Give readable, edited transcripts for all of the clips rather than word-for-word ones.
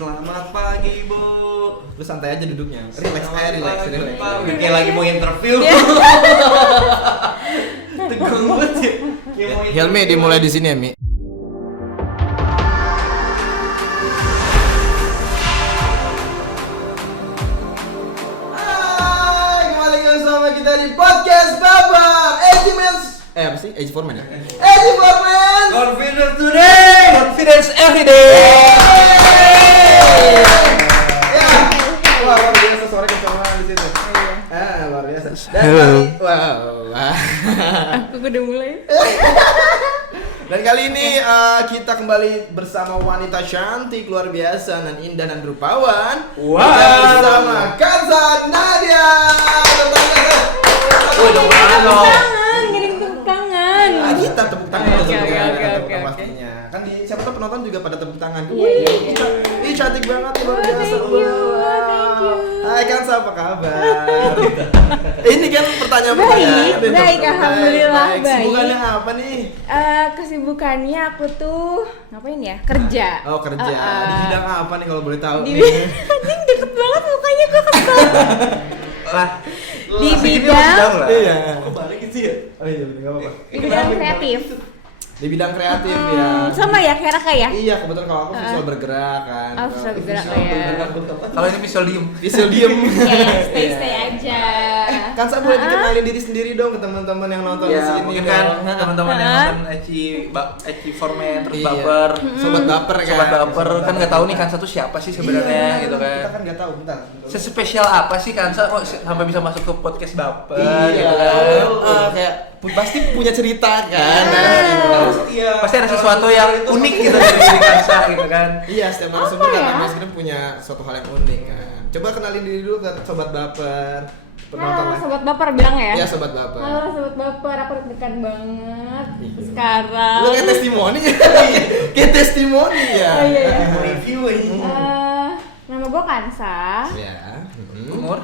Selamat pagi, Bu. Lu santai aja duduknya. Relax. Kayak lagi mau interview. Tegang banget ya. Helmi dimulai di sini ya, Mi. Hai, kembali bersama kita di podcast Babar. Apa sih? Age for Men ya? Age for Men. Confidence today, confidence every day. Ya. Wah, luar biasa suara kencang banget di situ. Luar biasa. Dan Halo. Aku udah mulai. Dan kali ini kita kembali bersama wanita cantik luar biasa dan indah dan rupawan. Wow. Kita bersama Kansa Nadia. Ngirim tepuk tangan. Kita tepuk tangan Oke, juga, oke, kita oke, tepuk oke, tangan oke. pastinya. Kan di siapa tuh penonton juga pada tepuk tangan. Iya. Ih, cantik banget luar biasa. thank you. Hai Kansa, apa kabar? Ini kan pertanyaan Baik, alhamdulillah, baik. Kesibukannya apa nih? Kesibukannya aku tuh ngapain ya? Kerja. Oh, kerja. Di bidang apa nih kalau boleh tahu? Di anjing deket banget mukanya, gue kesel. Di bidang Iya. Kok balik sih ya? Oh iya, enggak apa-apa. di bidang kreatif. Di bidang kreatif ya. Sama ya kayak Raka ya? Iya, kebetulan kalau aku visual bergerak kan. Oh, visual bergerak ya. Kalau ini visual diem. Visual diem. Stay aja. Kan saya boleh dikenalin diri sendiri dong ke teman-teman yang nonton di Ya, sini. mungkin kan dong. teman-teman yang nonton Eci Formen terus Iya. baper. Sobat baper kan. Sobat baper kan nggak tahu nih Kansa tuh siapa sih sebenarnya Iya, gitu kan. Kita kan nggak tahu, bentar. Sespesial apa sih Kansa kok sampai bisa masuk ke podcast baper Iya, gitu kan. kayak pasti punya cerita kan. Pasti ada sesuatu yang unik gitu dari diri Kansa gitu kan. Iya, setiap narasumber Apa kan ya? Mas Grim punya suatu hal yang unik kan. Coba kenalin diri dulu ke sobat baper. Penonton Halo lah. sobat baper bilang ya. Iya, sobat baper. Halo sobat baper, aku deg-degan banget Iya. sekarang. Lu kayak testimoni. Kayak testimoni ya. Oh, iya. Review ini. Nama gue Kansa. Ya. Umur?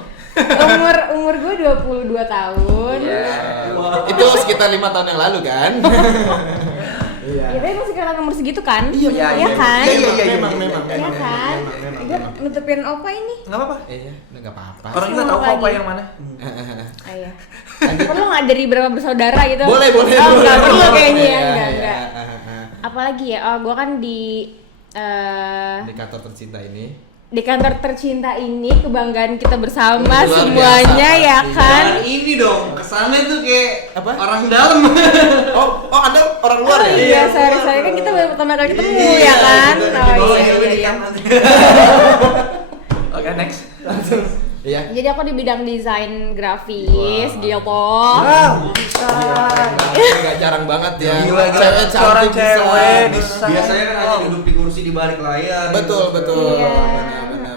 Umur gue 22 tahun. Itu sekitar 5 tahun yang lalu kan? Iya. Ya tapi masih kelihatan umur segitu kan? Iya, Iya kan? Iya, memang. Iya kan? Gue nutupin opa ini. Enggak apa-apa. Iya, enggak apa-apa. Orang juga tahu Lagi. apa yang mana. Ah, iya. Perlu nggak dari berapa bersaudara gitu? Boleh. Oh, nggak perlu kayaknya ya, Iya, enggak. Apalagi ya? Oh, gue kan di Di kantor tercinta ini. di kantor tercinta ini, kebanggaan kita bersama Luar semuanya biasa, ya pastinya. kan? Ini dong, kesannya tuh kayak Apa? orang dalam. Oh, Anda orang luar Oh ya? iya, sorry kan kita baru pertama kali ketemu Iya, ya kan? betul. Oh iya. Oke, next. Langsung. Iya. Jadi aku di bidang desain grafis gitu. Enggak jarang banget ya. Gila, Cewek seorang cantik cewek bisa. desain. Biasanya kan hanya duduk di kursi di balik layar. Betul. Iya. Benar.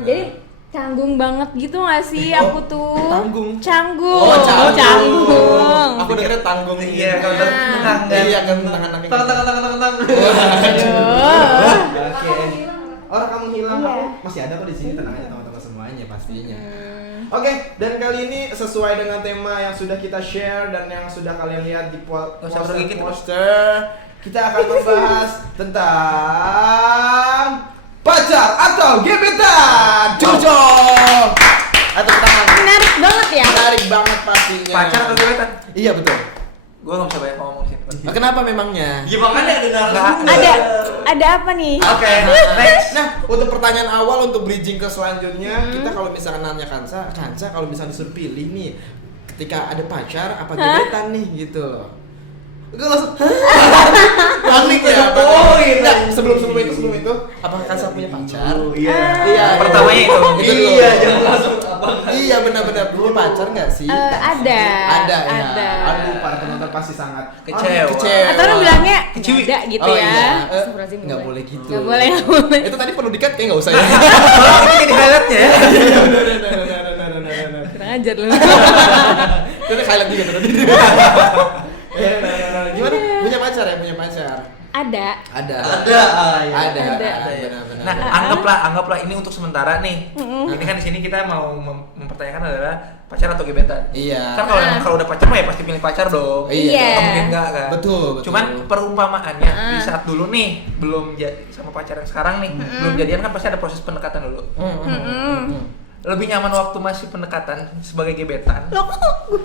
Jadi canggung banget gitu gak sih aku tuh? Tanggung. Canggung. Oh, canggung. Canggung. Aku dengernya tanggung. Iya, kalau tenang kan. Iya, kan tangan-tangan. Tangan. Aduh. Oke. Orang kamu hilang, Iya. aku masih ada kok di sini, tenang aja teman-teman semuanya pastinya. Oke, dan kali ini sesuai dengan tema yang sudah kita share dan yang sudah kalian lihat di Nggak usah bergigit, poster, kita akan membahas tentang pacar atau gebetan. Curcol. Atau tangan. Menarik banget ya. Menarik banget pastinya. Pacar atau gebetan? Iya betul. Gue nggak bisa banyak ngomong sih. Kenapa memangnya? Ya makanya ada narasumber. Ada apa nih? Oke, next. Nah, untuk pertanyaan awal untuk bridging ke selanjutnya, kita kalau misalkan nanya Kansa kalau misalnya disuruh pilih nih, ketika ada pacar apa gebetan nih gitu loh. Gue langsung panik ya. Nah, sebelum itu, apakah Kansa punya pacar? Iya. Pertamanya itu. dulu. Iya, jangan langsung apa. Iya, benar-benar punya pacar nggak sih? Ada. Ada ya. Ada. Aduh, para penonton pasti sangat Kecewa. Atau orang bilangnya Keciwi. ada gitu Oh, ya. iya. Astagfirullahaladzim, Nggak boleh gitu. Nggak boleh. Itu tadi perlu dikat kayak nggak usah ya. Kalau ini jadi highlightnya ya. Kurang ajar lu. Itu highlight juga tuh tadi. Gimana? Punya pacar ya? Punya pacar? Ada. Ada. Ada. Ada. Ada. Benar-benar. Nah, anggaplah ini untuk sementara nih. Ini kan di sini kita mau mempertanyakan adalah pacar atau gebetan. Iya. Kan kalau udah pacar mah ya pasti pilih pacar dong. Iya. Nggak mungkin enggak kan. Betul. Cuman perumpamaannya di saat dulu nih belum jadi sama pacar yang sekarang nih, belum jadian kan pasti ada proses pendekatan dulu. Lebih nyaman waktu masih pendekatan sebagai gebetan. Loh,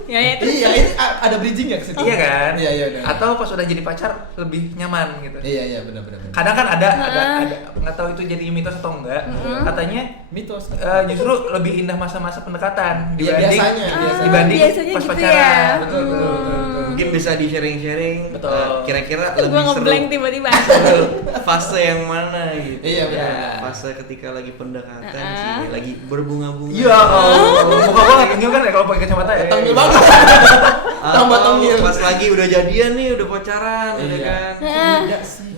ya itu. Iya, ini ada bridging ya ke situ. Iya kan? Iya, benar. Atau pas udah jadi pacar lebih nyaman gitu. Iya, benar. Kadang kan ada nggak tahu itu jadi mitos atau enggak. Katanya Mitos. justru lebih indah masa-masa pendekatan Iya, biasanya. dibanding Biasanya pas gitu pacaran. ya. Betul. Mungkin bisa di sharing-sharing. Betul. Kira-kira Gue lebih seru ngeblank tiba-tiba. fase yang mana gitu. Iya, benar. Fase ketika lagi pendekatan sih, lagi berbunga-bunga. Iya, muka gua nggak tengil kan ya kalau pakai kacamata ya. Tengil banget. Tambah tengil. Pas lagi udah jadian nih, udah pacaran, udah kan. Beda sih.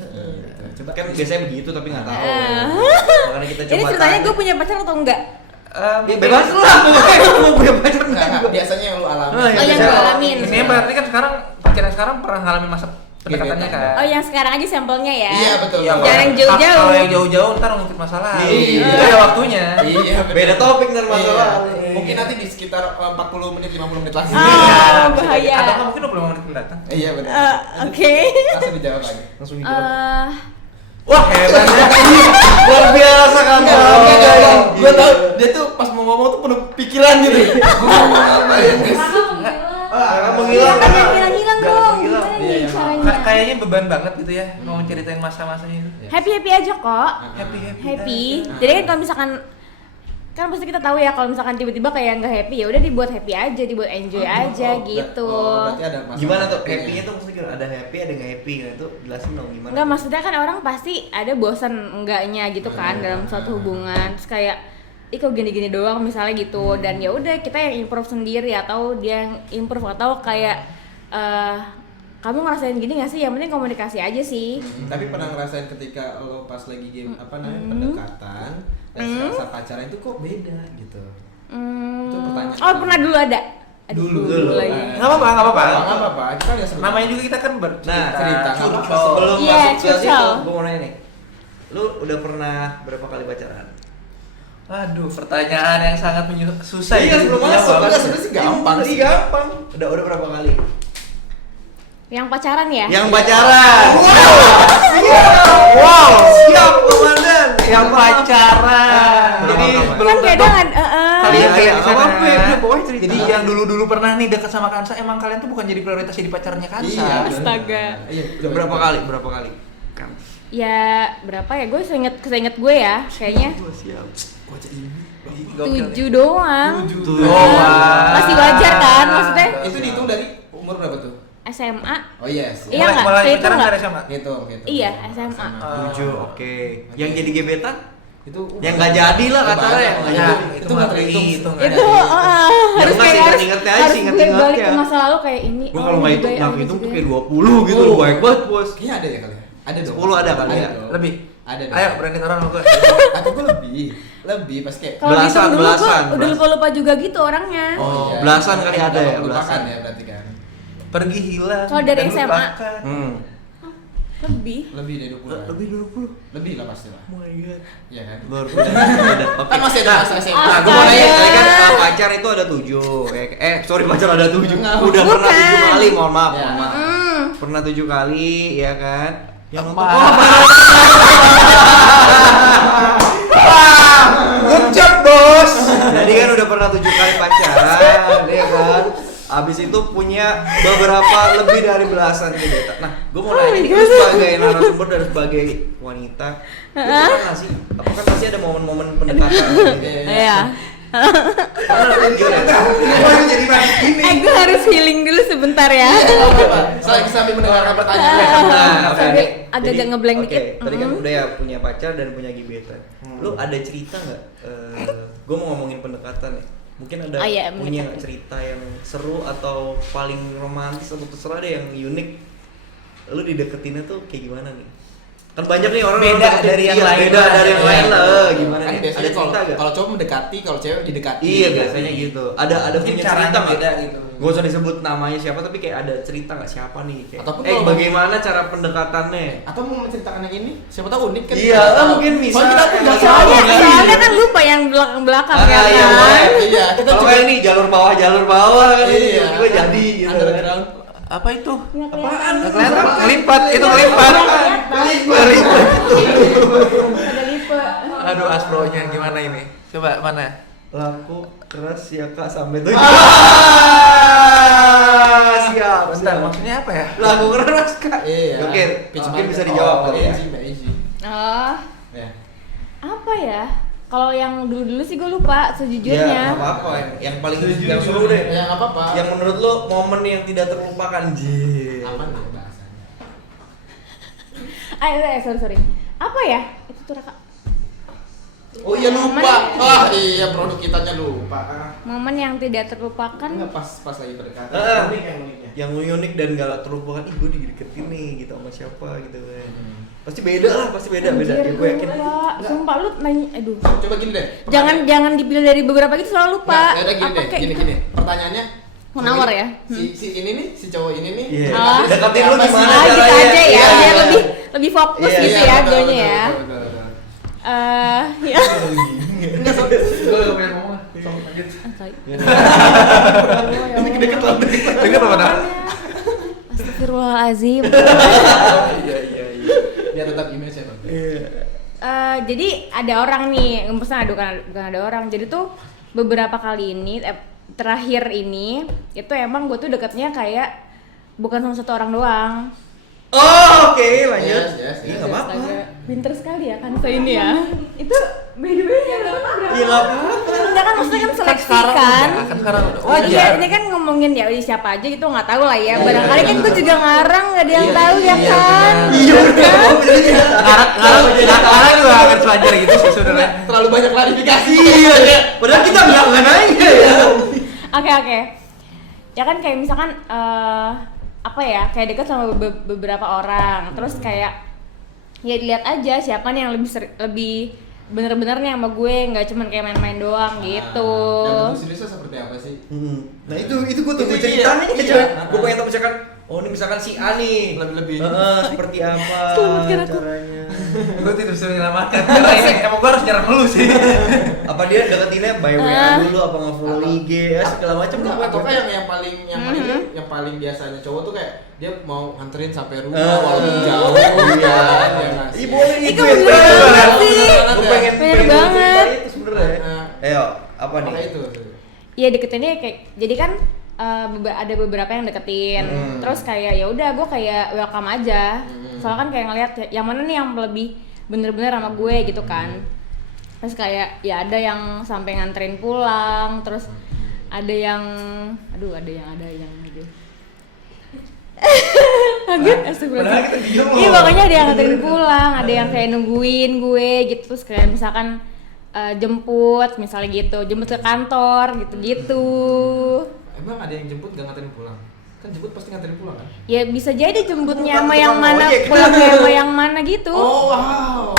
Coba kan biasanya begitu tapi nggak tahu. Makanya kita coba. Ini ceritanya tanya. gue punya pacar atau enggak? Ya bebas lah, pokoknya kamu mau punya pacar Enggak, biasanya yang lu alami. Oh, yang biasa. gua alamin. Ini berarti kan sekarang pacaran sekarang pernah ngalamin masa pendekatannya kan. Oh, yang sekarang aja sampelnya ya? Iya, betul. Iya, Jangan yang jauh-jauh. Kalau yang jauh-jauh ntar ngungkit masalah. Iya. Itu ada waktunya. Iya, Beda topik ntar masalah. Iya. Mungkin nanti di sekitar 40 menit 50 menit lagi. Ah, bahaya. Atau nggak mungkin 25 menit mendatang. Iya, benar. Oke. Langsung dijawab lagi. Langsung dijawab. Wah, hebat ya. Luar biasa kan. Gue tau dia tuh pas mau ngomong tuh penuh pikiran gitu. Gue mau ngapain? Menghilang. Jangan hilang-hilang Jangan dong. menghilang. Gimana Iya, nih iya. caranya? Kayaknya beban banget gitu ya mau ceritain masa-masanya itu. Happy aja kok. Happy. Jadi kan kalau misalkan kan pasti kita tahu ya kalau misalkan tiba-tiba kayak nggak happy ya udah dibuat happy aja, dibuat enjoy aja gitu. Berarti ada masalah. Gimana tuh happy-nya tuh maksudnya ada happy ada nggak happy kan itu jelasin dong gimana. Enggak, maksudnya kan orang pasti ada bosan enggaknya gitu kan dalam suatu hubungan. Terus kayak ih kok gini-gini doang misalnya gitu, dan ya udah kita yang improve sendiri atau dia yang improve, atau kayak kamu ngerasain gini gak sih? Yang penting komunikasi aja sih. Tapi pernah ngerasain ketika lo pas lagi game pendekatan, rasa pacaran itu kok beda gitu. Itu pertanyaan. Oh, pernah dulu ada. Dulu. lagi. Nggak apa-apa. Enggak apa-apa. Kita lihat sebentar. Namanya juga kita kan Nah, cerita. curcol. Sebelum Iya, masuk ke situ, curcol. gue mau nanya nih. Lu udah pernah berapa kali pacaran? Aduh, pertanyaan yang sangat susah Iya, ya. sebelum dijawab. masuk. Enggak, sebenarnya sih gampang sih. Gampang. Udah berapa kali? Yang pacaran ya? Yang pacaran. Wow, Siap, komandan. yang pacaran. Jadi Berapa? belum Kan tentu kadang kalian Iya, di sana. apa-apa ya, udah, pokoknya cerita. Jadi yang dulu-dulu pernah nih dekat sama Kansa, emang kalian tuh bukan jadi prioritas jadi pacarnya Kansa. Iya. Astaga. Iya, Udah berapa kali? Berapa kali? Kan. ya berapa ya? Gue seinget gue ya, kayaknya Siap. Wajah ini. Gokil. 7 doang. Doang. Masih wajar kan maksudnya? Itu dihitung dari umur berapa tuh? SMA. Oh yes. Iya nggak? Mulai Kehitung pacaran nggak? dari SMA. Gitu. Iya, SMA. 7, oke. Yang jadi gebetan? Itu Yang nggak jadi lah kata yang nggak Iya. jadi. Itu nggak terhitung. itu nggak Itu harus nggak kayak sih, harus inget-ingetnya aja, harus gue inget-ingetnya. balik ke masa lalu kayak ini. Gua kalau nggak ini hitung, juga nggak ya, hitung tuh juga kayak ya. 20 gitu loh, baik banget bos. kayaknya ada ya kali ya? Ada dong. 10 ada kali ya? dong. Lebih. Ada dong. Ayo, berani taruhan lu gue. Atau gue lebih pas kayak Kalau Belasan, dihitung dulu gue belasan. udah lupa-lupa juga gitu orangnya. oh iya. Belasan kali ada ya, Lupakan belasan. ya berarti kan. Pergi hilang. Kalau dari dan SMA. lupakan. Lebih. Lebih dari 20. kan? Lebih 20. Lebih lah pasti lah. Oh my god. Iya kan? Luar biasa. Oke. Kan masih ada masa SMA. Nah, gue mau nanya, Astaga. tadi kan pacar itu ada 7. Sorry pacar ada 7. Enggak. Udah pernah Bukan. 7 kali, mohon maaf, Ya. mohon maaf. Pernah 7 kali, ya kan? Yang nonton Good job, bos. Jadi kan udah pernah 7 kali pacaran, ya kan? Abis itu punya beberapa lebih dari belasan gebetan. Nah, gue mau nanya nih, lu sebagai narasumber dan sebagai wanita, lu pernah nggak sih? Apakah pasti ada momen-momen pendekatan? gitu? Iya. Pernah gimana? Jadi makin gini. Gue harus healing dulu sebentar ya. Sambil mendengarkan pertanyaan. Nah, oke. Agak ngeblank Oke, dikit. tadi kan udah ya punya pacar dan punya gebetan. Lu ada cerita nggak? Gue mau ngomongin pendekatan ya. Mungkin ada Iya, punya pendekatan. cerita yang seru atau paling romantis atau terserah deh yang unik. Lu dideketinnya tuh kayak gimana nih? Kan banyak nih orang Beda dari yang lain beda lah. dari yang Iya. lain lah. Gimana Kan nih? biasanya Ada cerita gak? kalau cowok mendekati, kalau cewek didekati. Iya biasanya gitu. Ada Mungkin punya caranya cerita nggak? beda gitu. Gak usah disebut namanya siapa tapi kayak ada cerita nggak siapa nih? Kayak, Ataupun kalau- bagaimana cara pendekatannya? Atau mau menceritakan yang ini? Siapa tahu unik kan? Iya, Kita tahu. mungkin bisa. Soalnya kita tuh nggak Soalnya, tahu, kan? soalnya kan lupa yang belakang-belakang Ah, kan. iya, kan? makanya. Iya, kita Kalau juga kayak ini jalur bawah kan ini Iya. tiba-tiba jadi gitu. Underground. Apa itu? Nggak Apaan? Nggak kelihatan. Ngelipat, itu ngelipat. Ada lipe. Aduh, Aspronya gimana ini? Coba mana? Laku keras ya Kak sampai tuh. Siap. Bentar, siap. maksudnya apa ya? Lagu keras Kak. Iya. Oke, Pitch mungkin market. bisa dijawab kali ya. Easy, Mbak, easy. Oh, Ya. apa ya? Kalau yang dulu-dulu sih gue lupa Ya, sejujurnya. nggak apa-apa. Yang paling yang seru deh. Ya nggak apa-apa. Yang menurut lo momen yang tidak terlupakan, Ji. Aman deh bahasanya. Sorry. Apa ya? Itu tuh Raka. Oh iya lupa. Ah iya produk kitanya lupa. Momen yang tidak terlupakan. Enggak pas lagi berdekatan. Ah. Unik yang uniknya. Yang unik dan gak terlupakan, ih gue dideketin nih gitu sama siapa gitu kan. Pasti beda lah, pasti beda. Anjir, Ya, gue yakin. lupa. Sumpah lu nanya, aduh. Coba gini deh. Jangan dipilih dari beberapa gitu selalu lupa. Nah, udah gini Apa deh, kayak gini. Pertanyaannya Menawar ya? Si ini nih, si cowok ini nih. Iya. Ah. Deketin lu Apa sih? gimana Ah, gitu caranya? aja ya, Iya. biar lebih fokus Iya, gitu iya, ya betul, guanya betul, ya. betul. Ya. Enggak sob. Gue gak pengen ngomong. Sok lanjut. Ini deket lah. Dengar apa nak? Astagfirullahaladzim. Iya. Biar tetap image ya, Bang. Jadi ada orang nih, bukan ada orang. Jadi tuh beberapa kali ini, terakhir ini, itu emang gue tuh deketnya kayak bukan sama satu orang doang. Oh, oke, lanjut. Yes. Iya, enggak apa-apa. Astaga, pinter sekali ya kan saya ini ya. Itu by the way ya berapa? Iya, enggak apa-apa. Enggak kan maksudnya kan seleksi Sekarang kan. udah, kan sekarang udah. Iya, Wajar. ini kan ngomongin ya udah siapa aja gitu nggak tahu lah ya. Iya, Barangkali iya, kan gue iya. juga ngarang nggak ada yang Iya, tahu ya iya, kan. benar. Iya, udah. Oh, bener ya. Ngarang juga akan sewajar gitu sih sebenarnya. Terlalu banyak klarifikasi. Iya. Padahal kita enggak nanya ya. Oke. Ya kan kayak misalkan apa ya, kayak dekat sama beberapa orang, terus kayak ya dilihat aja siapa nih yang lebih bener-bener nih sama gue, nggak cuman kayak main-main doang gitu. Dan bentuk seriusnya seperti apa sih? Nah, itu gue tunggu Itu ceritanya iya. coy. Iya. Gue pengen tahu misalkan ini misalkan si A nih. Lebih-lebih. Seperti apa Selamatkan aku. caranya? Gue tidak bisa menyelamatkan. Karena ini emang gue harus nyerang lu sih. Apa dia deketinnya by WA dulu apa nge-follow IG ya segala macam Enggak, tuh. atau kayak yang paling biasanya cowok tuh kayak dia mau nganterin sampai rumah Ah. walaupun jauh. Iya. Iya, boleh Ih, itu. kebetulan Gue banget sih. pengen Bener banget. cerita itu sebenarnya. Ayo, apa nih? Apa itu? Iya deketinnya kayak jadi kan ada beberapa yang deketin, terus kayak ya udah gue kayak welcome aja, soalnya kan kayak ngeliat yang mana nih yang lebih bener-bener sama gue gitu kan. Terus kayak ya ada yang sampai nganterin pulang, terus ada yang aduh. Kaget, astagfirullahaladzim. Iya pokoknya ada yang nganterin pulang, ada yang kayak nungguin gue gitu, terus kayak misalkan jemput misalnya gitu, jemput ke kantor gitu-gitu. Emang ada yang jemput gak nganterin pulang? Kan jemput pasti nganterin pulang kan? Ya bisa jadi jemputnya Bukan sama yang tukang mana, ojek. pulangnya sama yang mana gitu. Oh wow.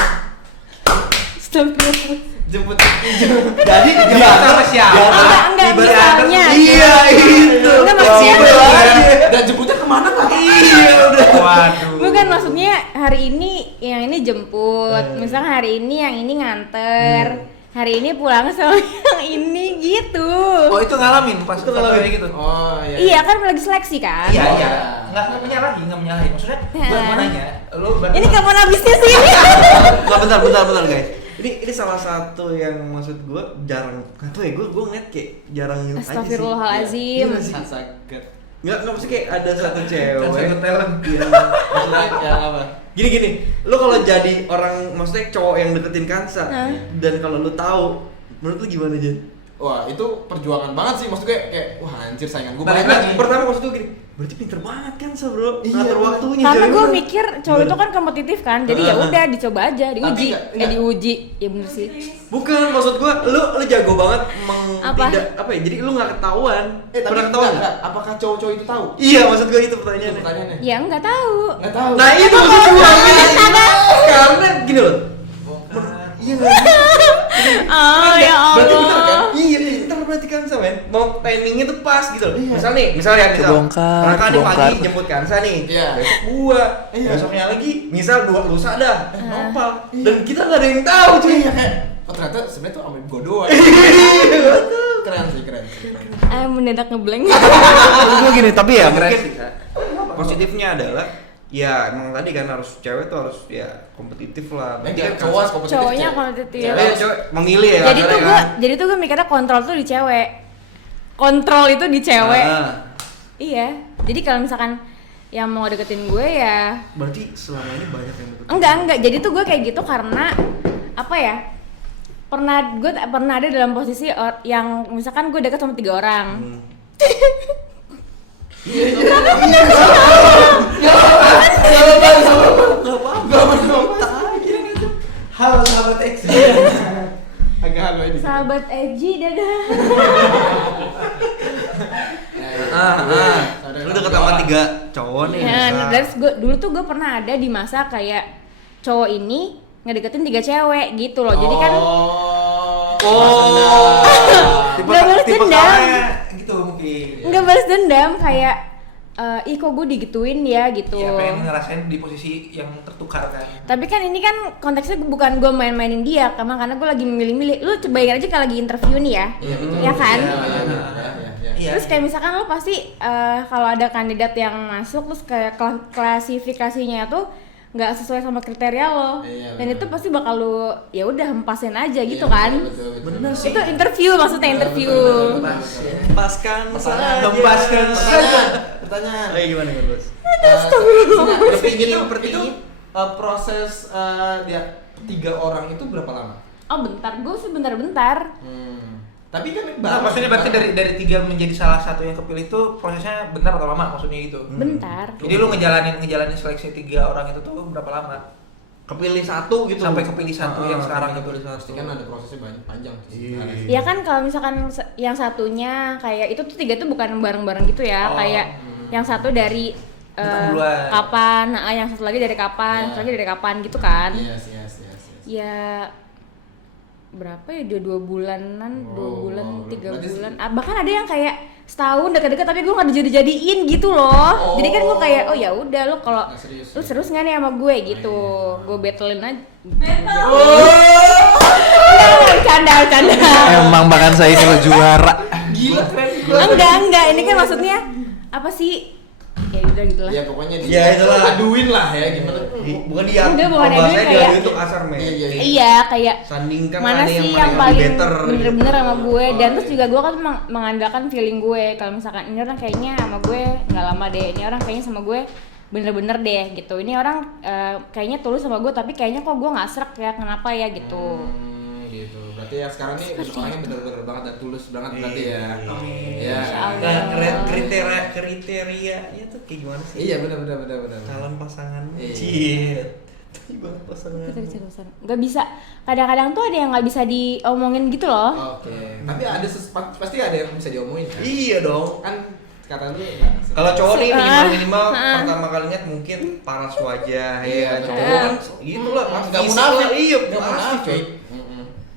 Astagfirullah. Jemput. Jadi sama siapa? Enggak, ibarat- misalnya. Iya itu. Enggak, maksudnya Simpel aja. Dan jemputnya kemana Pak? Iya udah. Waduh. Bukan maksudnya hari ini yang ini jemput, misalnya hari ini yang ini nganter, hari ini pulang sama yang ini gitu. Oh itu ngalamin pas Itu ngalamin. kayak gitu. Oh iya. Iya kan lagi seleksi kan. Iya Oh, iya. iya. Nggak menyalahi. Maksudnya gue Nah. mau nanya, lu Ini kapan habisnya sih? Nggak bentar guys. Ini salah satu yang maksud gue jarang. Nggak tahu ya gue ngeliat kayak jarang aja sih. Astagfirullahaladzim. Iya sih. Sangat. Nggak maksudnya kayak ada satu cewek. Satu talent. Iya. Maksudnya yang apa? Gini, lu kalau jadi orang maksudnya cowok yang deketin Kansa Hah? dan kalau lu tahu, menurut lu gimana aja? Wah, itu perjuangan banget sih, maksud gue kayak wah anjir saingan gue Balik banyak lagi. nih. Pertama maksud gue gini, berarti pinter banget kan bro, Iya, ngatur bener. waktunya. Karena cewek gue bener. mikir cowok itu kan kompetitif kan, jadi ya udah dicoba aja, diuji, enggak. diuji, ya bener sih. Bukan, maksud gua lu jago banget Apa? apa ya? Jadi lu nggak ketahuan. Tapi Pernah ketahuan nggak? enggak, apakah cowok-cowok itu tahu? Iya, maksud gua itu Itu pertanyaannya. pertanyaannya. Ya nggak tahu. Enggak tahu. Nah itu maksud gua. Karena gini loh. Iya nggak sih? Oh ya Berarti bener kan? Allah. Iya, kita perhatikan sama men. Mau timingnya tuh pas gitu loh. Misal ya, Kebongkar, Raka nih kebongkar. pagi jemput Kansa nih. Iya. Besok gua. Iya. Besoknya lagi, misal lusa dah. Nopal. Dan kita nggak ada yang tahu cuy. Iya kayak oh ternyata sebenarnya tuh sama gue doang. Keren sih, keren. Mendadak ngeblank. Menurut gua gini, tapi ya Keren mungkin sih, Kak. positifnya adalah ya emang tadi kan harus cewek tuh harus ya kompetitif lah. Berarti Kan kan cowok harus kompetitif. Cowoknya cewek. kompetitif. cewek, cewek memilih ya. Jadi tuh akhirnya gue, kan. jadi tuh gue mikirnya kontrol tuh di cewek. Kontrol itu di cewek. Ah, Iya. Jadi kalau misalkan yang mau deketin gue ya berarti selama ini banyak yang deketin. enggak. Jadi tuh gue kayak gitu karena apa ya? Gue pernah ada dalam posisi yang misalkan gue deket sama 3 orang. Hmm. Halo sahabat X. Agak halu ini. Sahabat Eji dadah. Lu deket sama 3 cowok nih. Ya, misal. terus gue dulu tuh gue pernah ada di masa kayak cowok ini ngedeketin 3 cewek gitu loh. Jadi kan Oh. Nggak balas dendam. Gitu mungkin. nggak balas dendam kayak ih kok gue digituin ya gitu. Iya, pengen ngerasain di posisi yang tertukar kan. Tapi kan ini kan konteksnya bukan gue main-mainin dia karena gue lagi memilih-milih. Lu coba bayangin aja kalau lagi interview nih ya. Ya kan? Iya. Terus kayak misalkan lo pasti kalau ada kandidat yang masuk terus kayak klasifikasinya tuh nggak sesuai sama kriteria lo, Iya, dan bener. itu pasti bakal lo ya udah hempasin aja gitu Iya, kan. Bener sih. Itu interview maksudnya interview. Hempaskan saja. Hempaskan saja. Pertanyaan. Ayo gimana Bos? Itu proses dia 3 orang itu berapa lama? Oh bentar, gue sih bentar-bentar. Tapi kan Nah, maksudnya berarti dari 3 menjadi salah satu yang kepilih itu prosesnya bentar atau lama maksudnya gitu. Bentar. Jadi lu ngejalanin seleksi 3 orang itu tuh berapa lama? Kepilih satu gitu. Sampai kepilih satu yang sekarang gitu. pasti kan ada prosesnya banyak panjang sih. Iya. Ya kan kalau misalkan yang satunya kayak itu tuh 3 tuh bukan bareng-bareng gitu ya. Oh, Kayak yang satu dari Datang duluan. kapan, yang satu lagi dari kapan, Iya. satu lagi dari kapan gitu kan. Yes. Ya berapa ya, dia 2 bulanan, 2 bulan, 3 berarti bulan. Bahkan ada yang kayak setahun dekat-dekat tapi gue nggak dijadiin gitu loh. Jadi kan gue kayak oh ya udah lu kalau Nggak serius. lu serius nggak nih sama gue gitu. Gue battlein aja. Canda. Emang bahkan saya ini lo juara. Gila keren. Enggak, ini kan maksudnya apa sih? Ya udah gitu lah. Ya pokoknya Ya, itulah. aduin lah ya gimana. Bukan dia. Enggak, bukan kalau aduin, bahasanya kayak- dia itu kasar men. Iya. Iya, kayak Sandingkan mana mana sih mana yang paling lebih better, bener-bener gitu. sama gue, dan terus iya. juga gue kan mengandalkan feeling gue. Kalau misalkan ini orang kayaknya sama gue nggak lama deh, ini orang kayaknya sama gue bener-bener deh gitu. Ini orang kayaknya tulus sama gue, tapi kayaknya kok gue nggak srek ya, kenapa ya gitu. Gitu. Berarti ya sekarang nih orangnya bener-bener banget dan tulus banget berarti ya. Iya. Nah, kriterianya tuh kayak gimana sih? Iya bener. Calon pasangan. Iya. Ciet. Banget pasangan. Nggak bisa. Kadang-kadang tuh ada yang nggak bisa diomongin gitu loh. Oke. Tapi ada pasti ada yang bisa diomongin kan? Iya dong. Kan kata lu Kalau cowok nih Ah, minimal ah. pertama kalinya mungkin paras wajah Iya, ya. betul. Cowok kan gitu lah. nggak Fisik munafik. lah, Iya, nggak pasti, munafik. coy.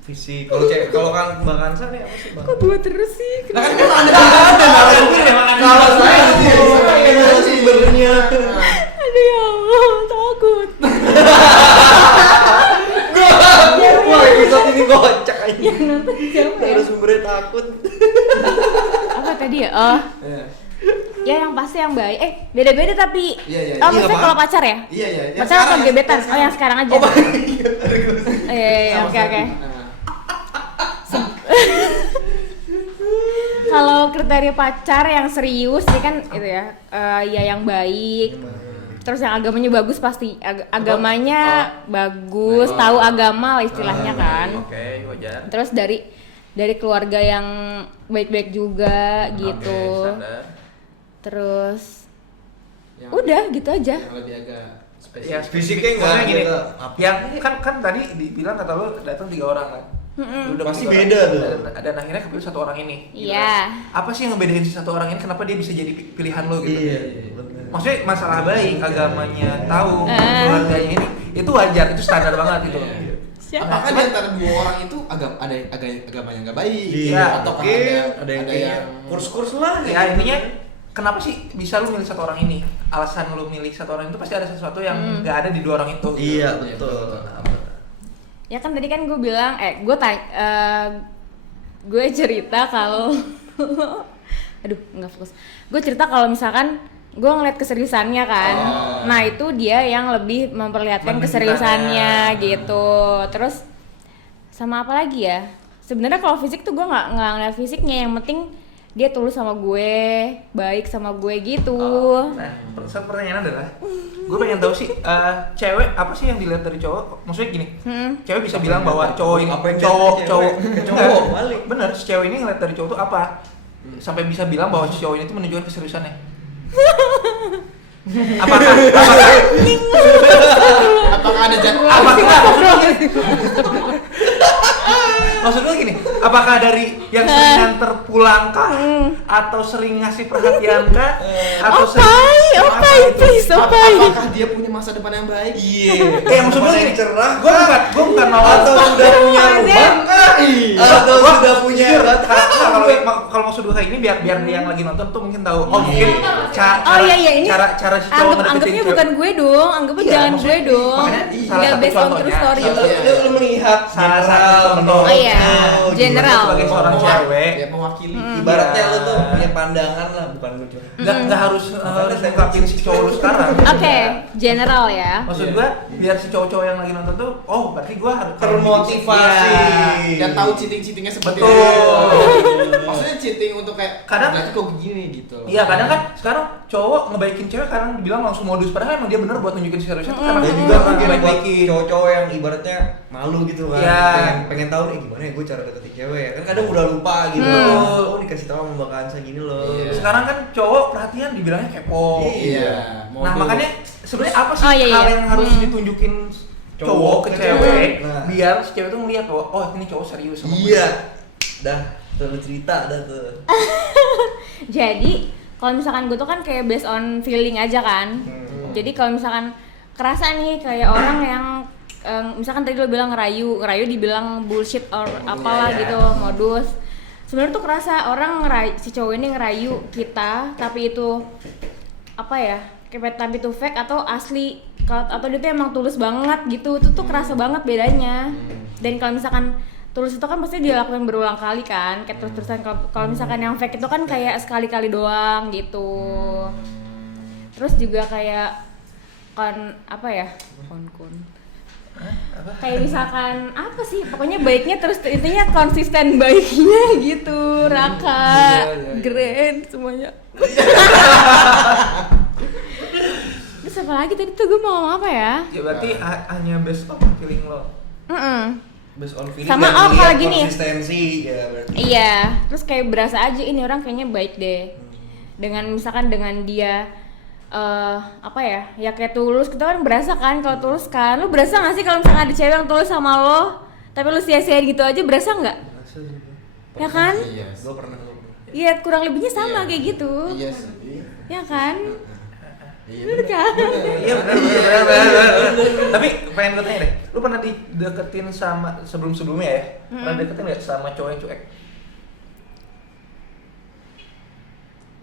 Fisik. Kalau kan Mbak Kansa nih apa sih, Bang? Kok gue terus sih? Nah kan ada Kalau saya ada sumbernya. Aduh ya Allah, takut. Wah, episode ini kocak aja. Yang nonton siapa ya? Harus sumbernya takut. Apa tadi ya? Oh, Iya. ya yang pasti yang baik. Beda-beda tapi. Iya. Oh, maksudnya Iya, kalau Pak. pacar ya? Iya. Yang Pacar atau sekarang, gebetan? yang Oh, yang sekarang aja. Iya, oke. Kalau kriteria pacar yang serius ini kan itu ya, ya yang baik. Terus yang agamanya bagus pasti agamanya bagus, tahu agama lah istilahnya kan. Oke, wajar. Terus dari dari keluarga yang baik-baik juga gitu. Standar. Terus Yang- udah gitu aja. Yang lebih agak Ya, spesifik. Fisiknya nggak maksudnya gini, gitu. yang kan tadi dibilang kata lu datang 3 orang kan. Lu udah Pasti pilih beda orang, tuh. dan akhirnya kepilih 1 orang ini. gitu Iya. kan. Apa sih yang ngebedain si 1 orang ini? Kenapa dia bisa jadi pilihan lo gitu? Iya, bener. Maksudnya masalah baik, agamanya tahu, Eh. keluarganya ini, itu wajar, itu standar banget gitu. Iya. Siapa? Apakah di antara 2 orang itu ada agamanya nggak baik? Iya, atau mungkin ada yang yang kayak kurs-kurs lah. Ya intinya kenapa sih bisa lu milih 1 orang ini? Alasan lu milih 1 orang itu pasti ada sesuatu yang nggak ada di 2 orang itu. gitu. Iya, betul. Ya kan tadi kan gue bilang, gue cerita kalau aduh nggak fokus. Gue cerita kalau misalkan gue ngeliat keseriusannya kan, nah itu dia yang lebih memperlihatkan Menunjukkan, keseriusannya ya. gitu. Terus sama apa lagi ya? Sebenarnya kalau fisik tuh gue nggak ngeliat fisiknya, yang penting dia tulus sama gue, baik sama gue gitu. Nah, pertanyaan adalah, gue pengen tahu sih, cewek apa sih yang dilihat dari cowok? Maksudnya gini, cewek bisa bilang bahwa cowok ini, Apa yang cowok, dari cowok, cewek? Ke enggak, cowok, balik. bener, si cewek ini ngeliat dari cowok tuh apa? Sampai bisa bilang bahwa si cowok ini tuh menunjukkan keseriusannya. Apakah apakah ada maksud gue gini, apakah dari yang sering nganter pulang kah? Atau sering ngasih perhatian kah? Atau Opai, please, opai. apakah dia punya masa depan yang baik? Iya. Maksud gue Mana gini, yang cerah? gue bukan mau Atau sudah punya rumah kah? Atau Gua- sudah punya jujur, kalau maksud gue kayak ini biar dia yang lagi nonton tuh mungkin tahu. Oh mungkin Ini cara si cowok ngedeketin anggapnya cewek. bukan gue dong, anggapnya Iya, jangan gue maksudnya- dong. makanya salah Nggak satu based on true contohnya, story. salah satu- lu melihat Salah satu general contoh. Oh iya, gimana general. sebagai seorang Mewak- cewek. ya, mewakili. Ibaratnya Iya. lu tuh punya pandangan lah, bukan lu curhat. Nggak harus ngungkapin si cowok lu sekarang. Oke, general ya. Maksud Iya. gua biar si cowok-cowok yang lagi nonton tuh, oh berarti gua harus Termotivasi. Iya. Dan tahu cheating-cheatingnya seperti Betul. apa. Maksudnya cheating untuk kayak Kadang- berarti kok begini gitu. Iya kadang kan sekarang cowok ngebaikin cewek kadang dibilang langsung modus, padahal emang dia bener buat nunjukin seriusnya tuh karena Dan dia juga mungkin buat baik-baikin. cowok-cowok yang ibaratnya malu gitu kan, Iya. pengen tahu nih gimana ya gue cara deketin cewek ya kan kadang udah lupa gitu. Oh dikasih tahu sama Mbak Kansa gini loh. Iya. Sekarang kan cowok perhatian dibilangnya kepo. Iya. Nah makanya sebenarnya apa sih Oh, iya, hal iya. yang harus ditunjukin cowok ke ke cewek cewek. Nah. biar si cewek tuh ngeliat bahwa oh ini cowok serius sama gue. Iya. Dah, terus cerita dah tuh. Jadi kalau misalkan gue tuh kan kayak based on feeling aja kan. Jadi kalau misalkan kerasa nih kayak orang yang misalkan tadi lo bilang ngerayu dibilang bullshit or apalah Iya, iya. gitu, modus. Sebenarnya tuh kerasa orang si cowok ini ngerayu kita, tapi itu apa ya? Kayak tapi itu fake atau asli, atau dia tuh emang tulus banget gitu. Itu tuh kerasa banget bedanya. Dan kalau misalkan tulus itu kan pasti dilakukan berulang kali kan, kayak terus-terusan. Kalau misalkan yang fake itu kan kayak sekali-kali doang gitu. Terus juga kayak apa ya? Kayak misalkan apa sih? Pokoknya baiknya terus intinya konsisten baiknya gitu. Raka, Grand semuanya. Terus apa lagi tadi tuh gue mau ngomong apa ya? Ya berarti hanya based on feeling lo. Based on feeling Sama, dan oh, lihat kalau gini. konsistensi ya berarti. Iya, terus kayak berasa aja ini orang kayaknya baik deh. Dengan misalkan dengan dia apa ya? Ya kayak tulus, kita kan berasa kan kalau tulus kan. Lu berasa gak sih kalau misalkan ada cewek yang tulus sama lo, tapi lu sia-siain gitu aja, berasa nggak? Ya kan? Iya. Gue pernah. Iya, kurang lebihnya sama Iya. kayak gitu. Iya sih. Ya kan? Iya. Bener kan? Iya benar. Tapi pengen gue tanya deh, lu pernah dideketin sama sebelumnya ya? Pernah deketin nggak sama cowok yang cuek?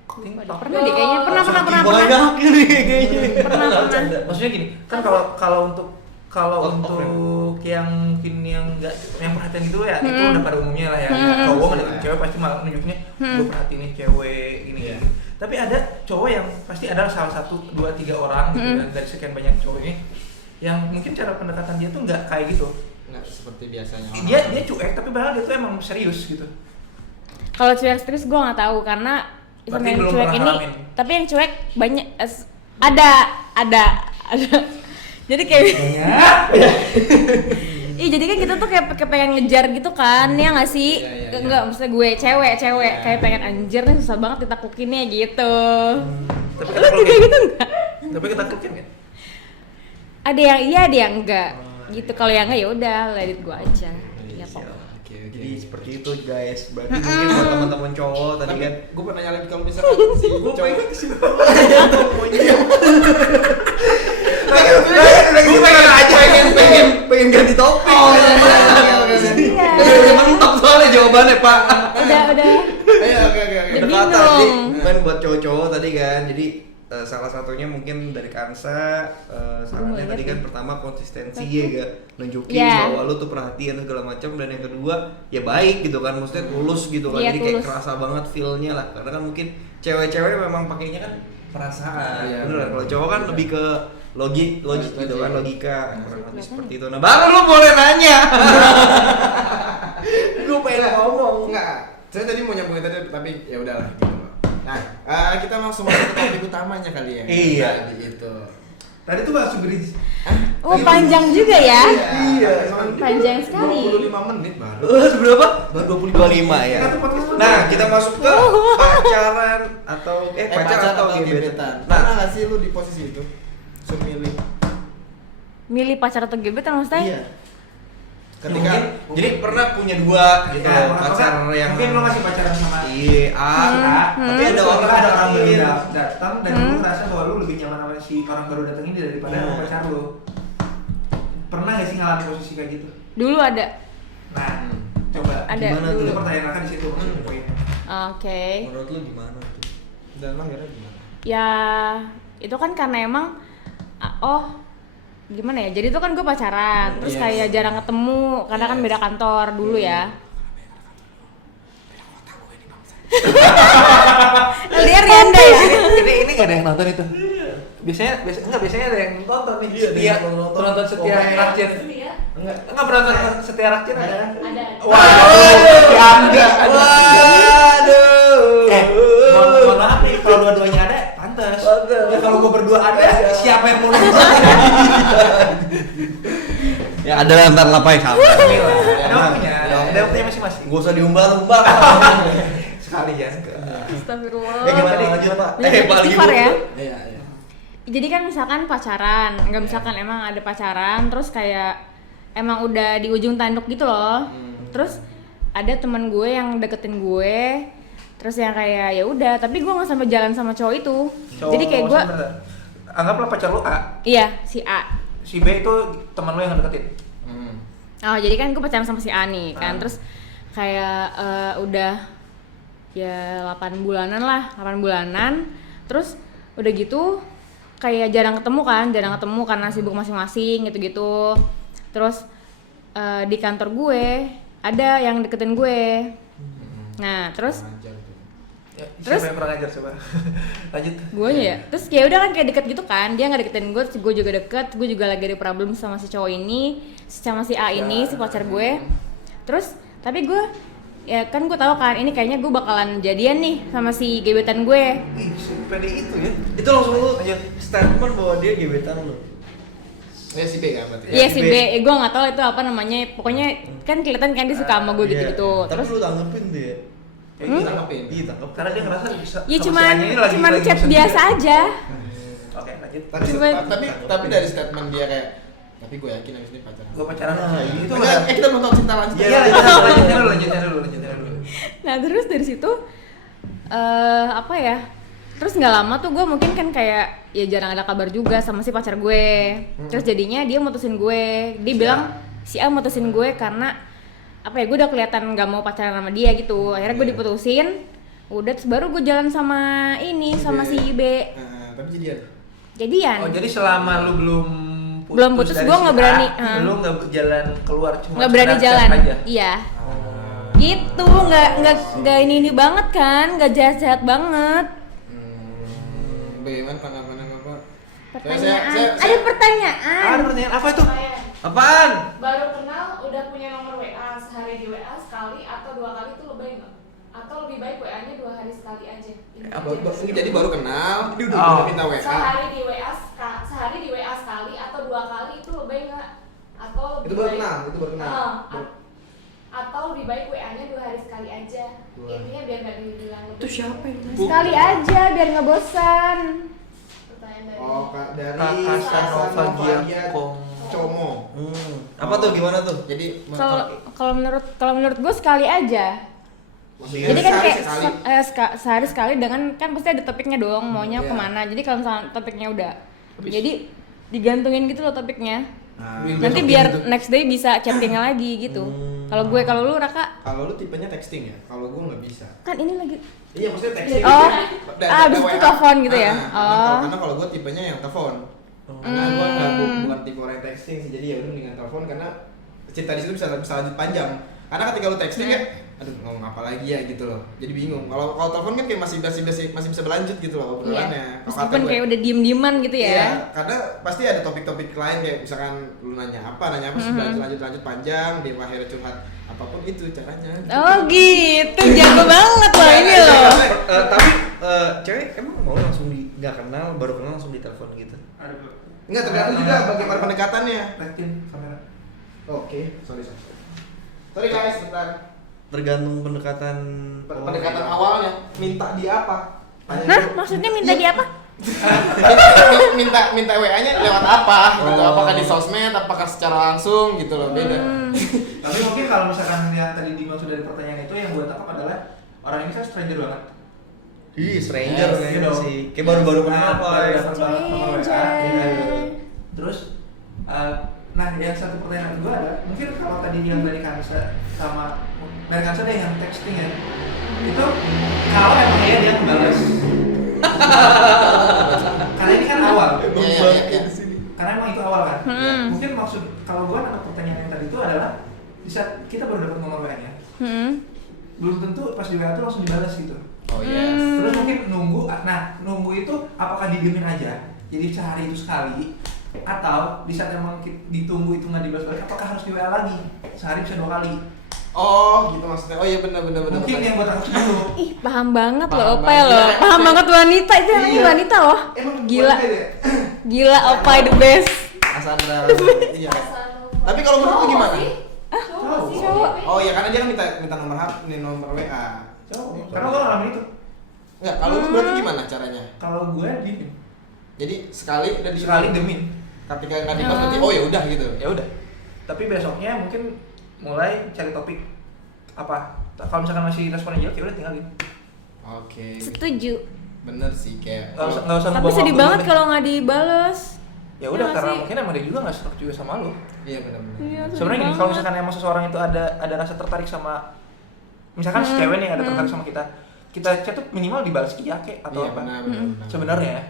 Pernah deh kayaknya, pernah. Banyak ini kayaknya. Pernah. Maksudnya gini, kan kalau untuk Off yang mungkin yang nggak yang perhatian gitu ya itu udah pada umumnya lah ya. Cowok ngedeketin cewek pasti malah nunjuknya gue perhatiin nih cewek ini. Iya. Tapi ada cowok yang pasti ada salah 1, 2, 3 orang gitu dan dari sekian banyak cowok ini yang mungkin cara pendekatan dia tuh nggak kayak gitu. Nggak seperti biasanya. Dia cuek tapi padahal dia tuh emang serius gitu. Kalau cuek serius gue nggak tahu karena sama Berarti yang belum cuek pernah ini, ngalamin. tapi yang cuek banyak ada. Jadi kayak Iya jadi kan kita tuh kayak pengen ngejar gitu kan, ya nggak sih? Iya. Enggak, maksudnya gue cewek kayak pengen anjir nih susah banget ditaklukinnya gitu. Tapi Lu juga gitu enggak? Tapi kita klikin kan? Ada yang iya, ada yang enggak. Gitu kalau yang enggak ya udah, let it go aja. Ya Siap. pokoknya. Oke. Jadi seperti itu guys. Berarti mungkin buat teman-teman cowok tadi Tapi kan. gue pernah nyalain kalau misalkan si Gue cowok pengen kesini. Gue pengen aja pengen ganti topik. Iya. Mentok soalnya jawabannya Pak. Udah. Ayo, oke. Udah Pendekatan tadi bingung. kan buat cowok-cowok tadi kan. Jadi salah satunya mungkin dari Kansa sarannya Gua tadi ngerti. kan pertama konsistensi ya gak nunjukin Iya. bahwa lu tuh perhatian segala macam, dan yang kedua ya baik gitu kan, maksudnya tulus gitu kan. Iya, Jadi kayak tulus. kerasa banget feel-nya lah, karena kan mungkin cewek-cewek memang pakainya kan perasaan. Iya, Bener lah, kalau cowok kan lebih ke logik gitu kan, logika kurang lebih seperti itu. Nah baru lu boleh nanya. Gue pengen ngomong. Enggak. Saya tadi mau nyambungin tadi tapi ya udahlah gitu. Nah, kita langsung masuk ke topik utamanya kali ya. Iya. Tadi itu. Tadi tuh langsung bridge. Oh, panjang juga ya. Iya. Panjang sekali. 25 menit baru. Seberapa? Baru 25 ya. Kita tuh podcast Nah, kita masuk ke pacaran atau pacaran atau gebetan. Nah, Nah, nggak sih lu di posisi itu? Sumilih. Milih pacar atau gebetan maksudnya? Iya. Ketika jadi pernah punya dua gitu Ya, pacar yang mungkin lo masih pacaran sama iya tapi ada Terus orang ada orang baru lain. datang dan lu ngerasa bahwa lu lebih nyaman sama si orang baru datang ini daripada sama pacar lu. Pernah gak sih ngalamin posisi kayak gitu? Dulu ada. Nah, coba. Ada Gimana dulu. Itu pertanyaan akan di situ maksudnya poinnya. Oke. Menurut lu gimana tuh? dan lo akhirnya gimana? Ya itu kan karena emang gimana ya, jadi itu kan gue pacaran terus Yes. kayak jarang ketemu karena kan beda kantor dulu ya. Liar ya anda ya. Ini gak ada yang nonton itu. Biasanya ada yang nonton nih. Iya, Setia ada yang nonton. penonton setia Pokoknya- Rakcin. Enggak penonton setia Rakcin ada. Ada. Waduh, Anda. Waduh. Mohon maaf nih kalau dua-duanya ada pantas. Ya kalau gua berdua ada, siapa yang mau nonton? Ya ada lah ntar lah Pak, sabar. Ada waktunya masing-masing. Gak usah diumbar-umbar. Sekali ya. Astagfirullah. Ya gimana lanjut Pak? Banyak istighfar ya. Iya. Jadi kan misalkan pacaran, enggak misalkan emang ada pacaran terus kayak emang udah di ujung tanduk gitu loh. Terus ada teman gue yang deketin gue, terus yang kayak ya udah, tapi gue nggak sampai jalan sama cowok itu. Jadi kayak gue, anggaplah pacar lu A, iya si A. si B itu teman lu yang deketin. Oh jadi kan gue pacaran sama si A nih kan, terus kayak udah ya 8 bulanan lah, 8 bulanan. Terus udah gitu kayak jarang ketemu karena sibuk masing-masing gitu-gitu. Terus di kantor gue ada yang deketin gue. Nah terus Ya, Terus? siapa yang kurang ajar coba? Lanjut. gue ya, terus ya udah kan kayak deket gitu kan, dia nggak deketin gue, terus gue juga deket, gue juga lagi ada problem sama si cowok ini, sama si A ini, si pacar gue. Terus tapi gue ya kan gue tahu kan ini kayaknya gue bakalan jadian nih sama si gebetan gue. Ih, sepede itu ya. Itu langsung lu statement bahwa dia gebetan lu. Ya si B kan berarti. Iya si si B. B, gue nggak tahu itu apa namanya, pokoknya kan kelihatan kan dia suka sama gue gitu-gitu. Tapi Terus lu tanggepin dia. Kita tanggepin. Iya, tanggep. Karena dia ngerasa bisa. ya sama cuman si A-nya ini lagi chat bosan biasa juga. aja. Oke, lanjut. Tapi dari statement dia kayak tapi gue yakin abis ini pacaran. Gua pacaran Nah, sama itu itu Enggak, udah. kita belum tahu cerita lanjut. Iya, lanjutnya dulu. Nah terus dari situ apa ya? Terus nggak lama tuh gue mungkin kan kayak ya jarang ada kabar juga sama si pacar gue. Terus jadinya dia mutusin gue. Dia bilang si A mutusin gue karena apa ya? Gue udah kelihatan nggak mau pacaran sama dia gitu. Akhirnya gue diputusin. Udah terus baru gue jalan sama ini sama si B. Tapi jadian. Jadian. Oh, jadi selama lu Belum putus, dari gua si nggak A, berani, lu nggak jalan keluar cuma Nggak berani sekedar jalan. chat aja. Iya. Gitu nggak ini banget kan? Nggak jahat-jahat banget. Bagaimana tanggapannya Bapak? Pertanyaan. Saya- Ada pertanyaan. Ada pertanyaan apa itu? Apaan? Baru kenal udah punya nomor WA, sehari di WA sekali atau 2 kali itu lebih baik nggak? Atau lebih baik WA-nya 2 hari sekali aja? Ini jadi baru kenal, dia Oh. udah minta WA. Sehari di WA sekali atau 2 kali itu lebih baik nggak? Atau lebih Itu baru kenal, itu baru kenal. Atau lebih baik WA-nya 2 hari sekali aja. Wah. Intinya biar nggak dibilang Itu siapa yang Sekali aja biar nggak bosan. Pertanyaan dari Oh, Kak, dari Casanova Giacomo. Como. Apa tuh, gimana tuh? Jadi Kalau menurut gue sekali aja. maksudnya Jadi kan sehari kayak sekali. sehari sekali dengan kan pasti ada topiknya dong maunya Iya. kemana. Jadi kalau misalnya topiknya udah, jadi digantungin gitu loh topiknya. Nah, Nanti besok biar gitu. next day bisa chatting lagi gitu. Kalau lu Raka Kalau lu tipenya texting ya, kalau gua nggak bisa. kan ini lagi. Iya, maksudnya texting. Oh, Ada abis itu WA. telepon gitu ya? Karena kalau gua tipenya yang telepon. Karena gua nggak bukan tipe orang yang texting sih, jadi ya udah mendingan telepon karena cerita di situ bisa lanjut panjang. Karena ketika lu texting ya, aduh ngomong apa lagi ya gitu loh. Jadi bingung. Kalau telepon kan kayak masih bisa berlanjut gitu loh obrolannya. Iya. Kalau kata Meskipun gue. kayak udah diem-dieman gitu ya. Iya, karena pasti ada topik-topik lain kayak misalkan lu nanya apa lanjut panjang, dia akhirnya curhat apapun itu caranya. Oh gitu, jago banget loh ini loh. Tapi cewek emang mau langsung nggak kenal, baru kenal langsung ditelepon gitu? Ada bro. Enggak tergantung juga bagaimana pendekatannya. Liatin kamera. Oke, sorry. Sorry guys, bentar. Tergantung pendekatan. Pendekatan awalnya minta dia apa? Tanya Hah? dulu. Maksudnya minta dia apa? minta WA-nya lewat apa? Gitu. Apakah di sosmed, apakah secara langsung gitu loh, beda. Tapi mungkin kalau misalkan yang tadi dimaksud dari pertanyaan itu yang gue tangkap adalah orang ini kan stranger banget. Ih, stranger Yes, kayaknya dong. sih. Kayak baru-baru kenal Baru Pak. dapat banget nomor WA. Stranger. ya kan? Terus nah yang satu pertanyaan kedua ada mungkin kalau tadi yang dari Kansa sama dari Kansa ada yang texting ya itu kalau emang dia ngebales karena ini kan awal Iya. karena emang itu awal kan Hmm. mungkin maksud kalau gua nangkap pertanyaan yang tadi itu adalah di saat kita baru dapat nomor WA nya belum tentu pas di WA itu langsung dibalas gitu. Oh yes. Terus mungkin nunggu itu apakah didiemin aja jadi sehari itu sekali atau di saat emang ditunggu itu nggak dibalas balik apakah harus di WA lagi sehari bisa 2 kali. Oh, gitu maksudnya. Oh iya benar. Mungkin yang buat aku dulu. Ih, paham banget Paham loh Opay banget. loh. Paham banget wanita itu namanya Iya. wanita loh. Emang Gila. buat beda ya? Gila Opay the best. Asanda. Iya. Tapi kalau menurut lu Cowok gimana? sih? Cowok sih. Cowok. Oh iya, karena dia kan minta nomor HP, nomor WA. Cowok. Karena gua ngalamin itu. Enggak, kalau lu berarti gimana caranya? Kalau gue diemin. Jadi sekali udah di Sekali demin. Ketika nggak dibalas berarti oh ya udah gitu. Ya udah. Tapi besoknya mungkin mulai cari topik apa. Kalau misalkan masih responnya jelek ya udah tinggalin. Oke. Setuju. Bener sih kayak. Nggak usah Tapi ngebuang sedih waktu banget deh. kalau nggak dibales. Ya udah Iya karena sih. mungkin emang dia juga nggak serak juga sama lu. Iya benar. Iya, sedih Sebenarnya gini, kalau banget. misalkan emang seseorang itu ada rasa tertarik sama misalkan si cewek nih ada tertarik sama kita chat tuh minimal dibalas iya kek atau Iya apa. benar. Sebenarnya ya.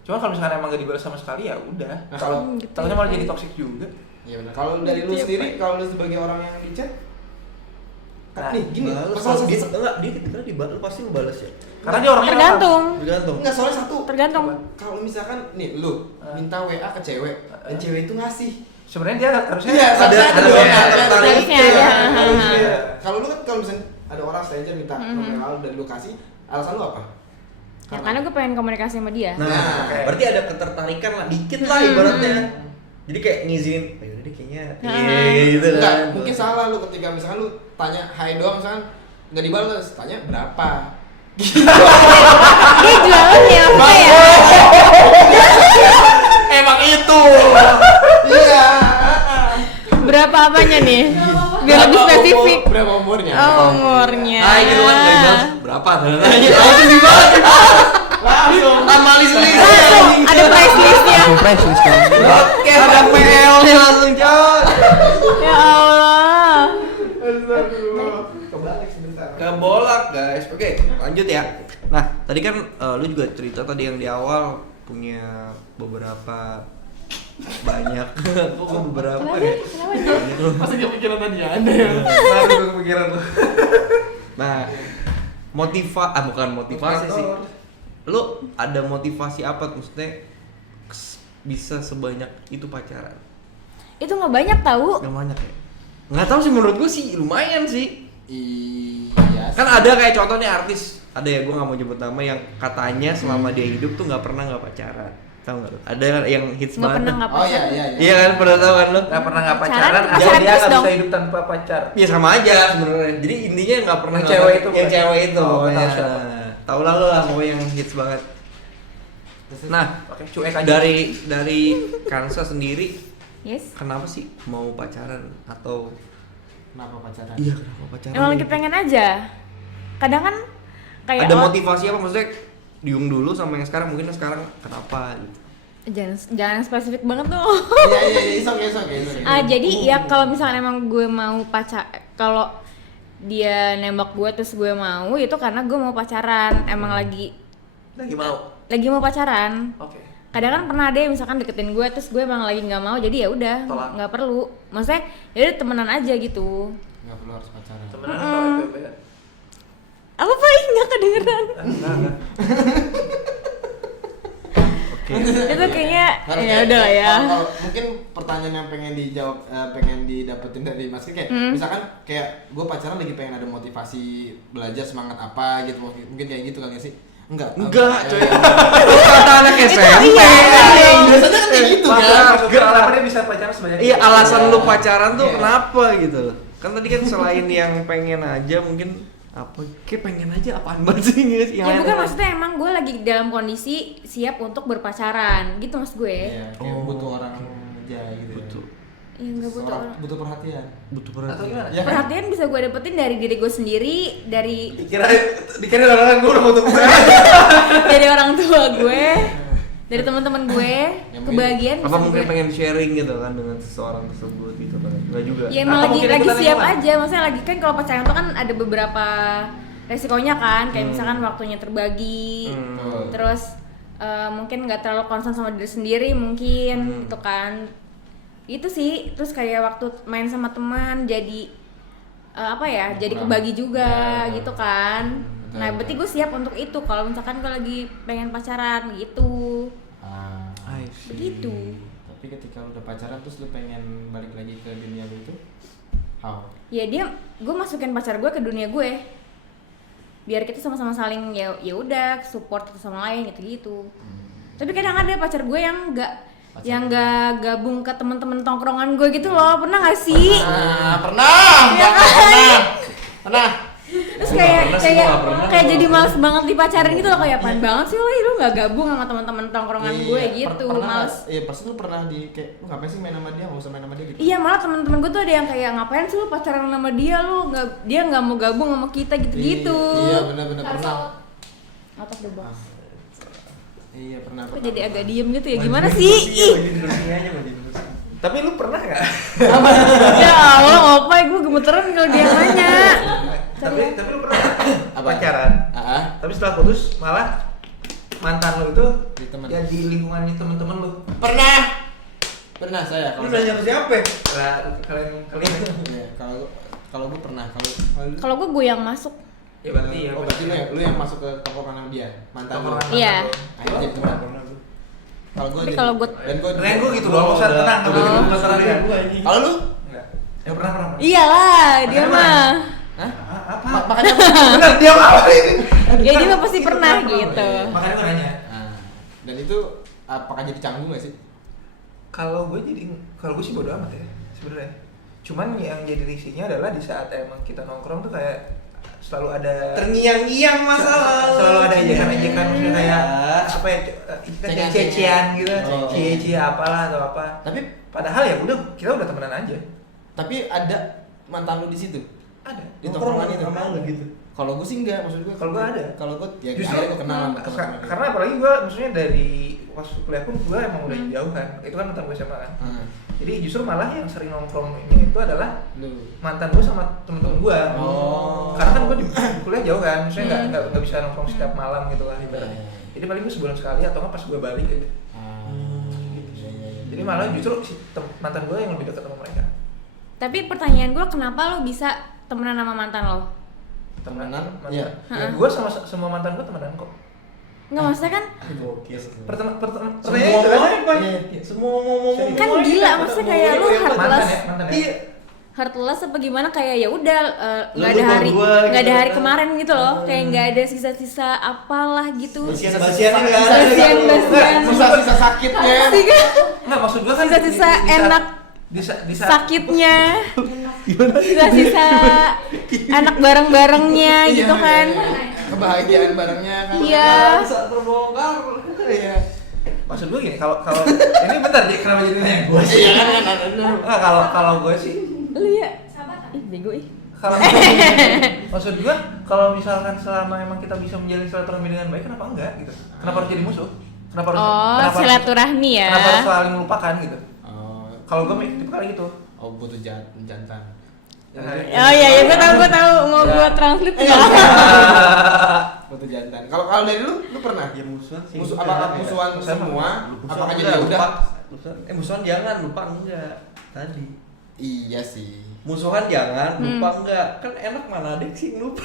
Cuma kalau misalkan emang gak dibalas sama sekali ya udah. Nah, Kalau gitu takutnya ya. malah jadi toxic juga. Iya benar. Kalau dari lu Gitu ya, sendiri, Pak. kalau lu sebagai orang yang di chat Nah, nih gini, Balas, masalah kalau dia satu. enggak dia ketika dibalas pasti ngebales ya. Karena dia orangnya Tergantung. Tergantung. Enggak, soalnya satu. Tergantung. Kalau misalkan nih lu minta WA ke cewek dan cewek itu ngasih. sebenarnya dia harusnya Iya, ada dong, yang ada tertarik. Harusnya Iya, ada. harusnya. Kalau lu kan kalau misalnya ada orang stranger minta nomor WA lu dan lu kasih, alasan lu apa? Ya karena gue pengen komunikasi sama dia. Nah, Oke. berarti ada ketertarikan lah, dikit lah ibaratnya. Jadi kayak ngizinin, "Oh, yaudah deh kayaknya." Iya gitu Enggak, kan. mungkin salah lu ketika misalkan lu tanya hai doang misalkan nggak dibales, tanya berapa? Dia jualan ya apa ya? Emang itu. Iya. Berapa apanya nih? Biar lebih spesifik. Berapa umurnya? Oh, umurnya. Ah, gitu kan nggak dibales, berapa? Langsung dibales. Langsung. Amalis list. Langsung ada price listnya. Oke, ada PL-nya langsung coy. Ya Allah. Kebalik sebentar. Kebolak guys. Oke, lanjut ya. Nah, tadi kan lu juga cerita tadi yang di awal punya beberapa banyak. Kok beberapa ya? Masa dia pikiran tadi ada ya? baru kepikiran lu. Nah, bukan motivasi sih. Lu ada motivasi apa maksudnya bisa sebanyak itu pacaran? Itu nggak banyak tahu. Gak banyak ya? Nggak tahu sih, menurut gue sih lumayan sih. Iya. Kan ada kayak contohnya artis, ada ya, gue nggak mau nyebut nama, yang katanya selama dia hidup tuh nggak pernah nggak pacaran. tahu nggak? Ada yang hits Nggak banget. pernah tuh. nggak Oh iya pacaran. iya. Iya kan pernah tahu kan lo? Nggak pernah nggak Pacaran, pacaran, pacaran dia terus nggak dong. bisa hidup tanpa pacar. Ya sama aja sebenarnya. Jadi intinya nggak pernah Yang nggak- cewek itu yang bukan? cewek itu Oh, pokoknya. tahu siapa. Tahu lah lo lah pokoknya yang hits banget. Nah, Oke, cuek aja. dari Kansa sendiri Yes. kenapa sih mau pacaran atau Kenapa pacaran? iya kenapa pacaran? Emang lagi pengen aja. Kadang kan kayak ada oh, motivasi apa maksudnya Diung dulu sama yang sekarang mungkin sekarang kenapa gitu. jangan spesifik banget tuh. Iya iya iya, oke. Jadi ya kalau misalnya emang gue mau kalau dia nembak gue terus gue mau, itu karena gue mau pacaran. Emang lagi Lagi mau. pacaran. Oke. Kadang kan pernah ada yang misalkan deketin gue terus gue emang lagi nggak mau, jadi ya udah Tolak. nggak perlu. Maksudnya ya udah temenan aja gitu. Nggak perlu harus pacaran. Temenan atau FWB? Apa paling nggak kedengeran? Enggak. Oke. Itu kayaknya Karena ya udah lah ya. kalau mungkin pertanyaan yang pengen dijawab, pengen didapetin dari Mas Ki kayak misalkan kayak gue pacaran lagi pengen ada motivasi belajar semangat apa gitu, mungkin kayak gitu kali ya sih? Enggak Coy. Lu kata anak SMP. Biasanya kan kayak gitu kan. Kenapa dia bisa pacaran sebanyak Iya, itu? alasan lu pacaran tuh Iya. kenapa gitu loh. Kan tadi kan selain yang pengen aja mungkin apa kayak pengen aja apaan banget sih guys yang Ya lain bukan, apa? maksudnya emang gue lagi dalam kondisi siap untuk berpacaran gitu mas gue. Iya, kayak Oh. butuh orang aja gitu. Butuh. Ya nggak butuh orang. Butuh perhatian. Butuh Atau perhatian. gimana? Ya kan? Perhatian bisa gue dapetin dari diri gue sendiri, Dikira orang gue udah mau dari orang tua gue, dari teman-teman gue, Yang kebahagiaan Apa bisa mungkin gue. pengen sharing gitu kan dengan seseorang tersebut gitu kan. Enggak juga. Ya emang Atau lagi mungkin lagi ikutan siap lingkungan. aja, maksudnya lagi kan kalau pacaran tuh kan ada beberapa resikonya kan, kayak misalkan waktunya terbagi, Hmm. terus mungkin nggak terlalu concern sama diri sendiri mungkin, gitu kan. Itu sih, terus kayak waktu main sama teman jadi apa ya, jadi Kurang. kebagi juga Ya. gitu kan. Betul, Nah berarti gue siap untuk itu kalau misalkan gue lagi pengen pacaran gitu, Ah, I see. begitu. tapi ketika lu udah pacaran terus lu pengen balik lagi ke dunia lu itu, how? Ya gue masukin pacar gue ke dunia gue, biar kita sama-sama saling ya udah support satu sama lain gitu. Tapi kadang ada pacar gue yang nggak gabung ke teman-teman tongkrongan gue gitu loh, pernah nggak sih? Pernah. Pernah. Terus kayak jadi males banget dipacarin gitu loh, kayak apaan banget sih lu nggak gabung sama teman-teman tongkrongan gue gitu, males. Iya, pasti lu pernah kayak lu ngapain sih main sama dia, nggak usah main sama dia gitu. Iya, malah teman-teman gue tuh ada yang kayak ngapain sih lu pacaran sama dia, dia nggak mau gabung sama kita gitu-gitu. Iya, benar-benar Harus pernah. out. Out of the box. Iya, pernah. Kok jadi agak diem gitu ya, gimana sih? Ih. Tapi lu pernah nggak? Ya Allah, ngopai gue gemeteran kalau dia nanya. Tapi lu pernah nggak Apa? pacaran? Ah, Tapi setelah putus malah mantan lu itu Di teman. ya di lingkungannya temen-temen lu. pernah. Pernah saya Lu kalau nanya ke siapa? Nah, kalian Iya, kalau gue pernah, Kalau gue yang masuk. ya berarti ya. Oh, berarti lu yang masuk ke tongkrongan sama dia, mantan lu. Tongkrongan Iya. Ah, itu jadi teman. Kalau gue Tapi kalau gue dan gue Keren gue gitu doang, usah tenang. udah Oh. Masalah gue ini. Kalau lu? Enggak. Ya pernah. iyalah, dia Makanya mah. Hah? Apa? Makanya Bener, dia apa ini? Ya dia mah pasti pernah gitu. Makanya gue nanya. Nah, dan itu apakah jadi canggung gak sih? Kalau gue sih bodo amat ya sebenarnya. Cuman yang jadi risihnya adalah di saat emang kita nongkrong tuh kayak selalu ada Terngiang-ngiang masalah. selalu ada ejekan-ejekan maksudnya kayak apa ya Cengan-cengan. cecean gitu, Oh. cie-cie apalah atau apa. Tapi Padahal ya udah kita udah temenan aja. ada mantan lu di situ. Ada. Di tongkrongan itu. gitu. Kalau gue sih enggak, maksud gue. Kalau gue ada. Kalau gue ya Justru akhirnya gue kenal sama teman-teman. karena apalagi gue maksudnya dari pas kuliah pun gue emang udah jauh kan. Itu kan mantan gue SMA kan. Hmm. Jadi justru malah yang sering nongkrongnya itu adalah Lu. mantan gue sama temen-temen gue. Oh. Karena kan gue di kuliah jauh kan, maksudnya nggak bisa nongkrong setiap malam gitu lah ibaratnya. Jadi paling gue sebulan sekali atau nggak pas gue balik aja. Ah, iya, iya. Jadi malah justru si mantan gue yang lebih dekat sama mereka. Tapi pertanyaan gue, kenapa lo bisa temenan sama mantan lo? Temenan? Mantan. Iya. Ya, gue sama semua mantan gue temenan kok. Nggak, maksudnya kan Pertanyaan Semua itu kan? apa? Semua ngomong. kan gila, maksudnya kayak lo Mantan heartless. ya, mantan ya. Iya. heartless apa gimana, kayak ya udah nggak Lu ada hari berdua nggak ada gitu hari kan. kemarin gitu loh, kayak nggak ada sisa-sisa apalah gitu. Basian-basian nggak ada. Basian-basian. Sisa-sisa sakitnya. Enggak, maksud gua kan Sisa-sisa di saat- enak di saat sakitnya, sisa-sisa anak bareng-barengnya gitu kan. Kebahagiaan barengnya kan. Iya. Bisa terbongkar. Iya. maksud gue gini, kalau ini bentar jadi kenapa jadi nanya gue sih? Iya kan. Enggak, kalau gue sih Lu ya, ih bego ih. kalau maksud gue kalau misalkan selama emang kita bisa menjalin silaturahmi dengan baik, kenapa enggak gitu? Kenapa harus jadi musuh? Kenapa harus kenapa Silaturahmi ya. Kenapa harus saling melupakan gitu? Oh, Kalau gue tipe kali gitu. butuh jantan. Oh iya, gue tahu mau Ya. gue translate nggak? Butuh jantan. Kalau dari lu pernah? Ya musuhan sih. Musuh apakah musuhan semua? Apakah jadi udah? Musuhan jangan, lupa enggak. Tadi. Iya sih. Musuhan jangan, lupa enggak. Kan enak mana ada sih lupa.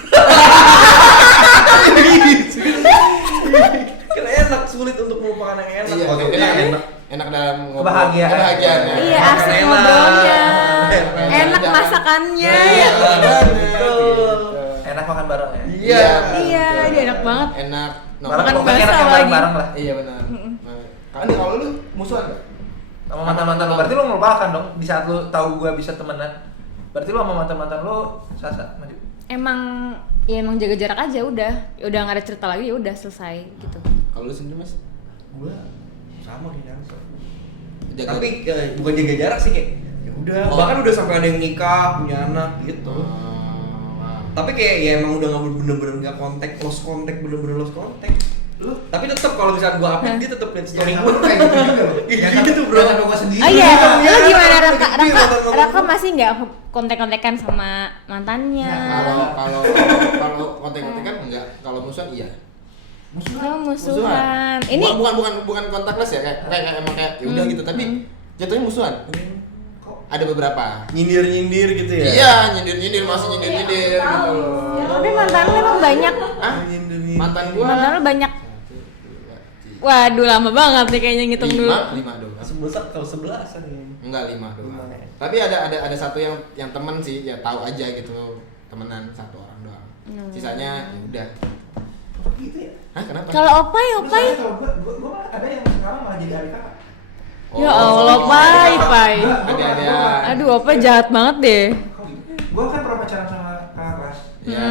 Kan enak, sulit untuk melupakan yang enak. Iya, Kalau enak dalam Kebahagiaan. kebahagiaannya. Iya, Makan asik enak. ngobrolnya, Enak. enak masakannya. Iya, betul. Enak makan bareng ya. Iya. Iya, dia enak banget. Enak. Bareng, Makan pokoknya enak bakso yang lagi. bareng-bareng lah. Iya benar. Kalau lu musuhan enggak? Sama mantan-mantan lo, berarti lo melupakan dong di saat lo tahu gue bisa temenan. Berarti lo sama mantan-mantan lo sasa maju. Emang jaga jarak aja udah nggak ada cerita lagi, ya udah selesai gitu. Kalau lu sendiri Mas? Gua sama kayak Dansa. Jaga- Tapi bukan jaga jarak sih kayak ya udah, bahkan udah sampai ada yang nikah, punya anak gitu. Tapi kayak ya emang udah nggak bener-bener nggak kontak, lost kontak. Lu tapi tetap kalau misalnya gua update dia tetap lihat story Ya, gua sama kayak gitu juga loh. Gitu, Ya, gitu, bro. Sama gue sendiri. Oh iya, Iya, lu gimana iya, Raka? iya, mantan-mantan. Raka masih nggak kontek-kontekan sama mantannya? Ya, Kalau kontek-kontekan enggak, kalau musuhan iya. Oh, musuhan. Ini bukan kontakless ya, kayak emang kayak ya udah gitu, tapi jatuhnya musuhan. Ada beberapa. Nyindir gitu ya. Iya, nyindir masih nyindir gitu loh. tapi mantan lu emang banyak. Hah? Nyindir. Mantan gua. Mantan lu banyak. Waduh, lama banget nih kayaknya ngitung dulu. 5 doang. Kalau 11-an ya. Enggak 5 doang. 5 ya. Tapi ada satu yang temen sih, ya tahu aja gitu, temenan 1 orang doang. Sisanya ya udah. Oh, gitu ya. Hah, kenapa? Kalau Opai, Lu soalnya kalau gue ada yang sekarang malah jadi adik kakak. Ya Allah, Pai. Ada. Aduh, Opai jahat banget deh. Kok gitu? Gue kan pernah pacaran sama kakak kelas. Iya.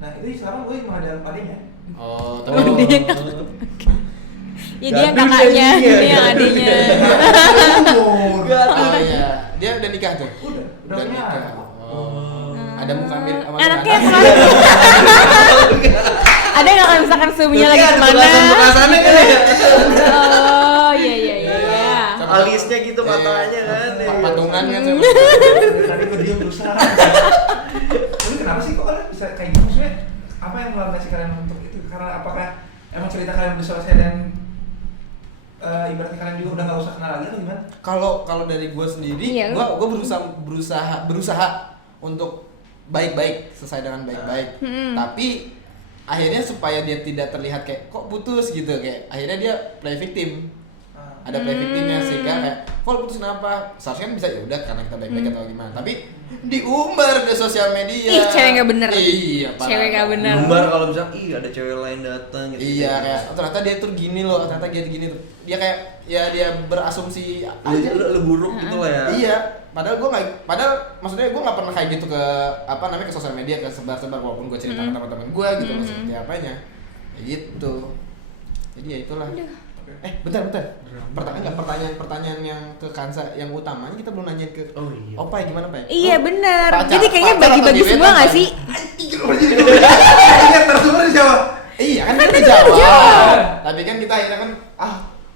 Nah itu sekarang gue malah ada adiknya. Oh, Oh, dia yang Ya dia yang Gaduh kakaknya, jadinya. dia yang adiknya. Oh iya. Dia udah nikah tuh? Udah Udah punya nikah. anak. Oh. Ada muka mirip sama Anaknya Nana? Ada nggak kalau misalkan suaminya lagi kemana? Bekasan-bekasannya kan ya. Oh iya. Alisnya gitu matanya kan. Patungan kan sama. Tadi gue diem berusaha. Tapi kenapa sih kok kalian bisa kayak gitu? Maksudnya apa yang melandasi kalian untuk itu? Karena apakah emang cerita kalian udah selesai dan ibaratnya kalian juga udah nggak usah kenal lagi atau gimana? Kalau dari gue sendiri, Iya, lu- gue berusaha untuk baik-baik, selesai dengan baik-baik. Tapi akhirnya supaya dia tidak terlihat kayak kok putus gitu, kayak akhirnya dia play victim. Ada play victimnya sehingga kayak kok putus kenapa? Seharusnya kan bisa ya udah karena kita baik-baik atau gimana. Tapi diumbar ke sosial media. Ih, cewek nggak bener. Iya, parah. Cewek nggak bener. Lumbar kalau misalnya ada cewek lain datang gitu. Iya, kayak oh, ternyata dia tuh gini loh, ternyata dia gini tuh. Dia kayak ya dia berasumsi aja. Lu buruk gitu lah ya. Iya, padahal maksudnya gue nggak pernah kayak gitu ke apa namanya ke sosial media, ke sebar-sebar walaupun gue cerita ke teman-teman gue gitu loh seperti apanya, kayak gitu. Jadi ya itulah. Bentar. Pertanyaan yang ke Kansa yang utamanya kita belum nanyain ke Oh iya. Opai gimana Pai? Iya bener. Pacar- Jadi kayaknya pacar atau bagi-bagi gebetan, semua nggak Pai? sih? Iya, tersumber siapa? Iya kan kita jawab. jawab. Tapi kan kita akhirnya kan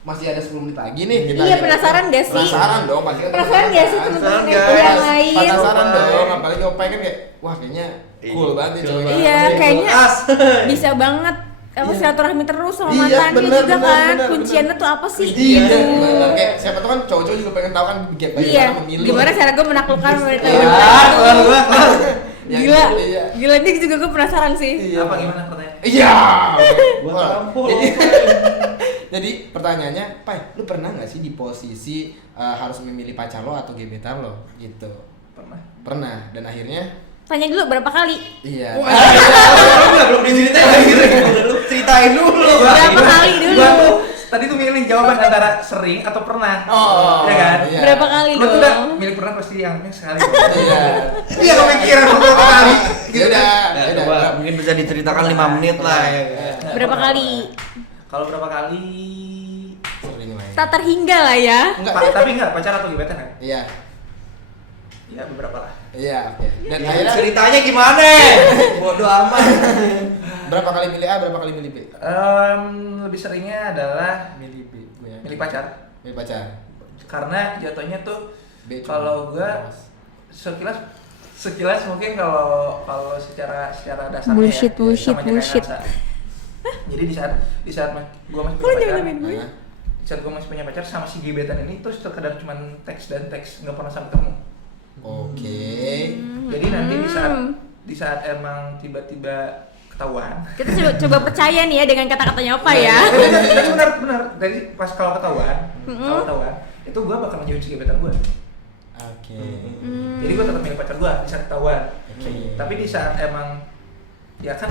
masih ada 10 menit lagi nih. Kita Iya, akhirnya- penasaran gak sih? Penasaran dong pasti kan. Penasaran nggak sih teman-teman Penasaran, yang guys. lain? Penasaran Opai. dong, apalagi Opai kan kayak wah kayaknya cool banget nih Cool cewek. banget. Iya, kayaknya As. bisa banget apa Iya. silaturahmi terus sama Iya, mantannya bener, juga bener, kan. bener, Kunciannya tuh apa sih? Iya, Gitu. bener. Kayak siapa tuh kan cowok-cowok juga pengen tahu kan bagaimana Iya. memilih. Gimana cara gue menaklukkan wanita Iya. Yang Gila, gitu, iya. gila ini juga gue penasaran sih. Iya. Apa gimana pertanyaan? Iya. Gua Wah, tampol. Jadi pertanyaannya, Pai, lu pernah nggak sih di posisi harus memilih pacar lo atau gebetan lo gitu? Pernah dan akhirnya Tanya dulu berapa kali? iya. Belum diceritain lagi. Lu ceritain dulu. Berapa kali dulu? Gua tuh tadi tuh milih jawaban antara sering atau pernah. Oh, ya kan? iya. Berapa kali Lu tuh udah dong? milih pernah pasti yang sekali. Iya. Iya kepikiran beberapa kali. Ya udah, Nah, ya udah. coba mungkin bisa diceritakan 5 menit lah ya. Berapa kali? Kalau berapa kali? Sering main. Tak terhingga lah ya. Enggak. Tapi enggak pacar atau gebetan kan? Iya. Iya beberapa lah. Iya, oke. Dan Ya, akhirnya ceritanya gimana? Bodoh amat. berapa kali milih A, berapa kali milih B? Lebih seringnya adalah Milih B, gue ya. milih pacar. Milih pacar. Karena jatuhnya tuh B. kalau gua sekilas mungkin kalau secara dasarnya Bullshit, ya, bullshit, sama aja kayak bullshit. Narsa. Jadi di saat gua masih Kok punya pacar, nyalamin gue? Nah, di saat gua masih punya pacar sama si gebetan ini tuh sekedar cuman teks dan teks, nggak pernah sampai ketemu. oke. Jadi nanti di saat emang tiba-tiba ketahuan. Kita coba percaya nih ya dengan kata-katanya apa ya. Tapi benar. Jadi pas kalau ketahuan, itu gua bakal menjauhin si gebetan gua. Oke. Jadi gua tetap milih pacar gua di saat ketahuan. Oke. Tapi di saat emang ya kan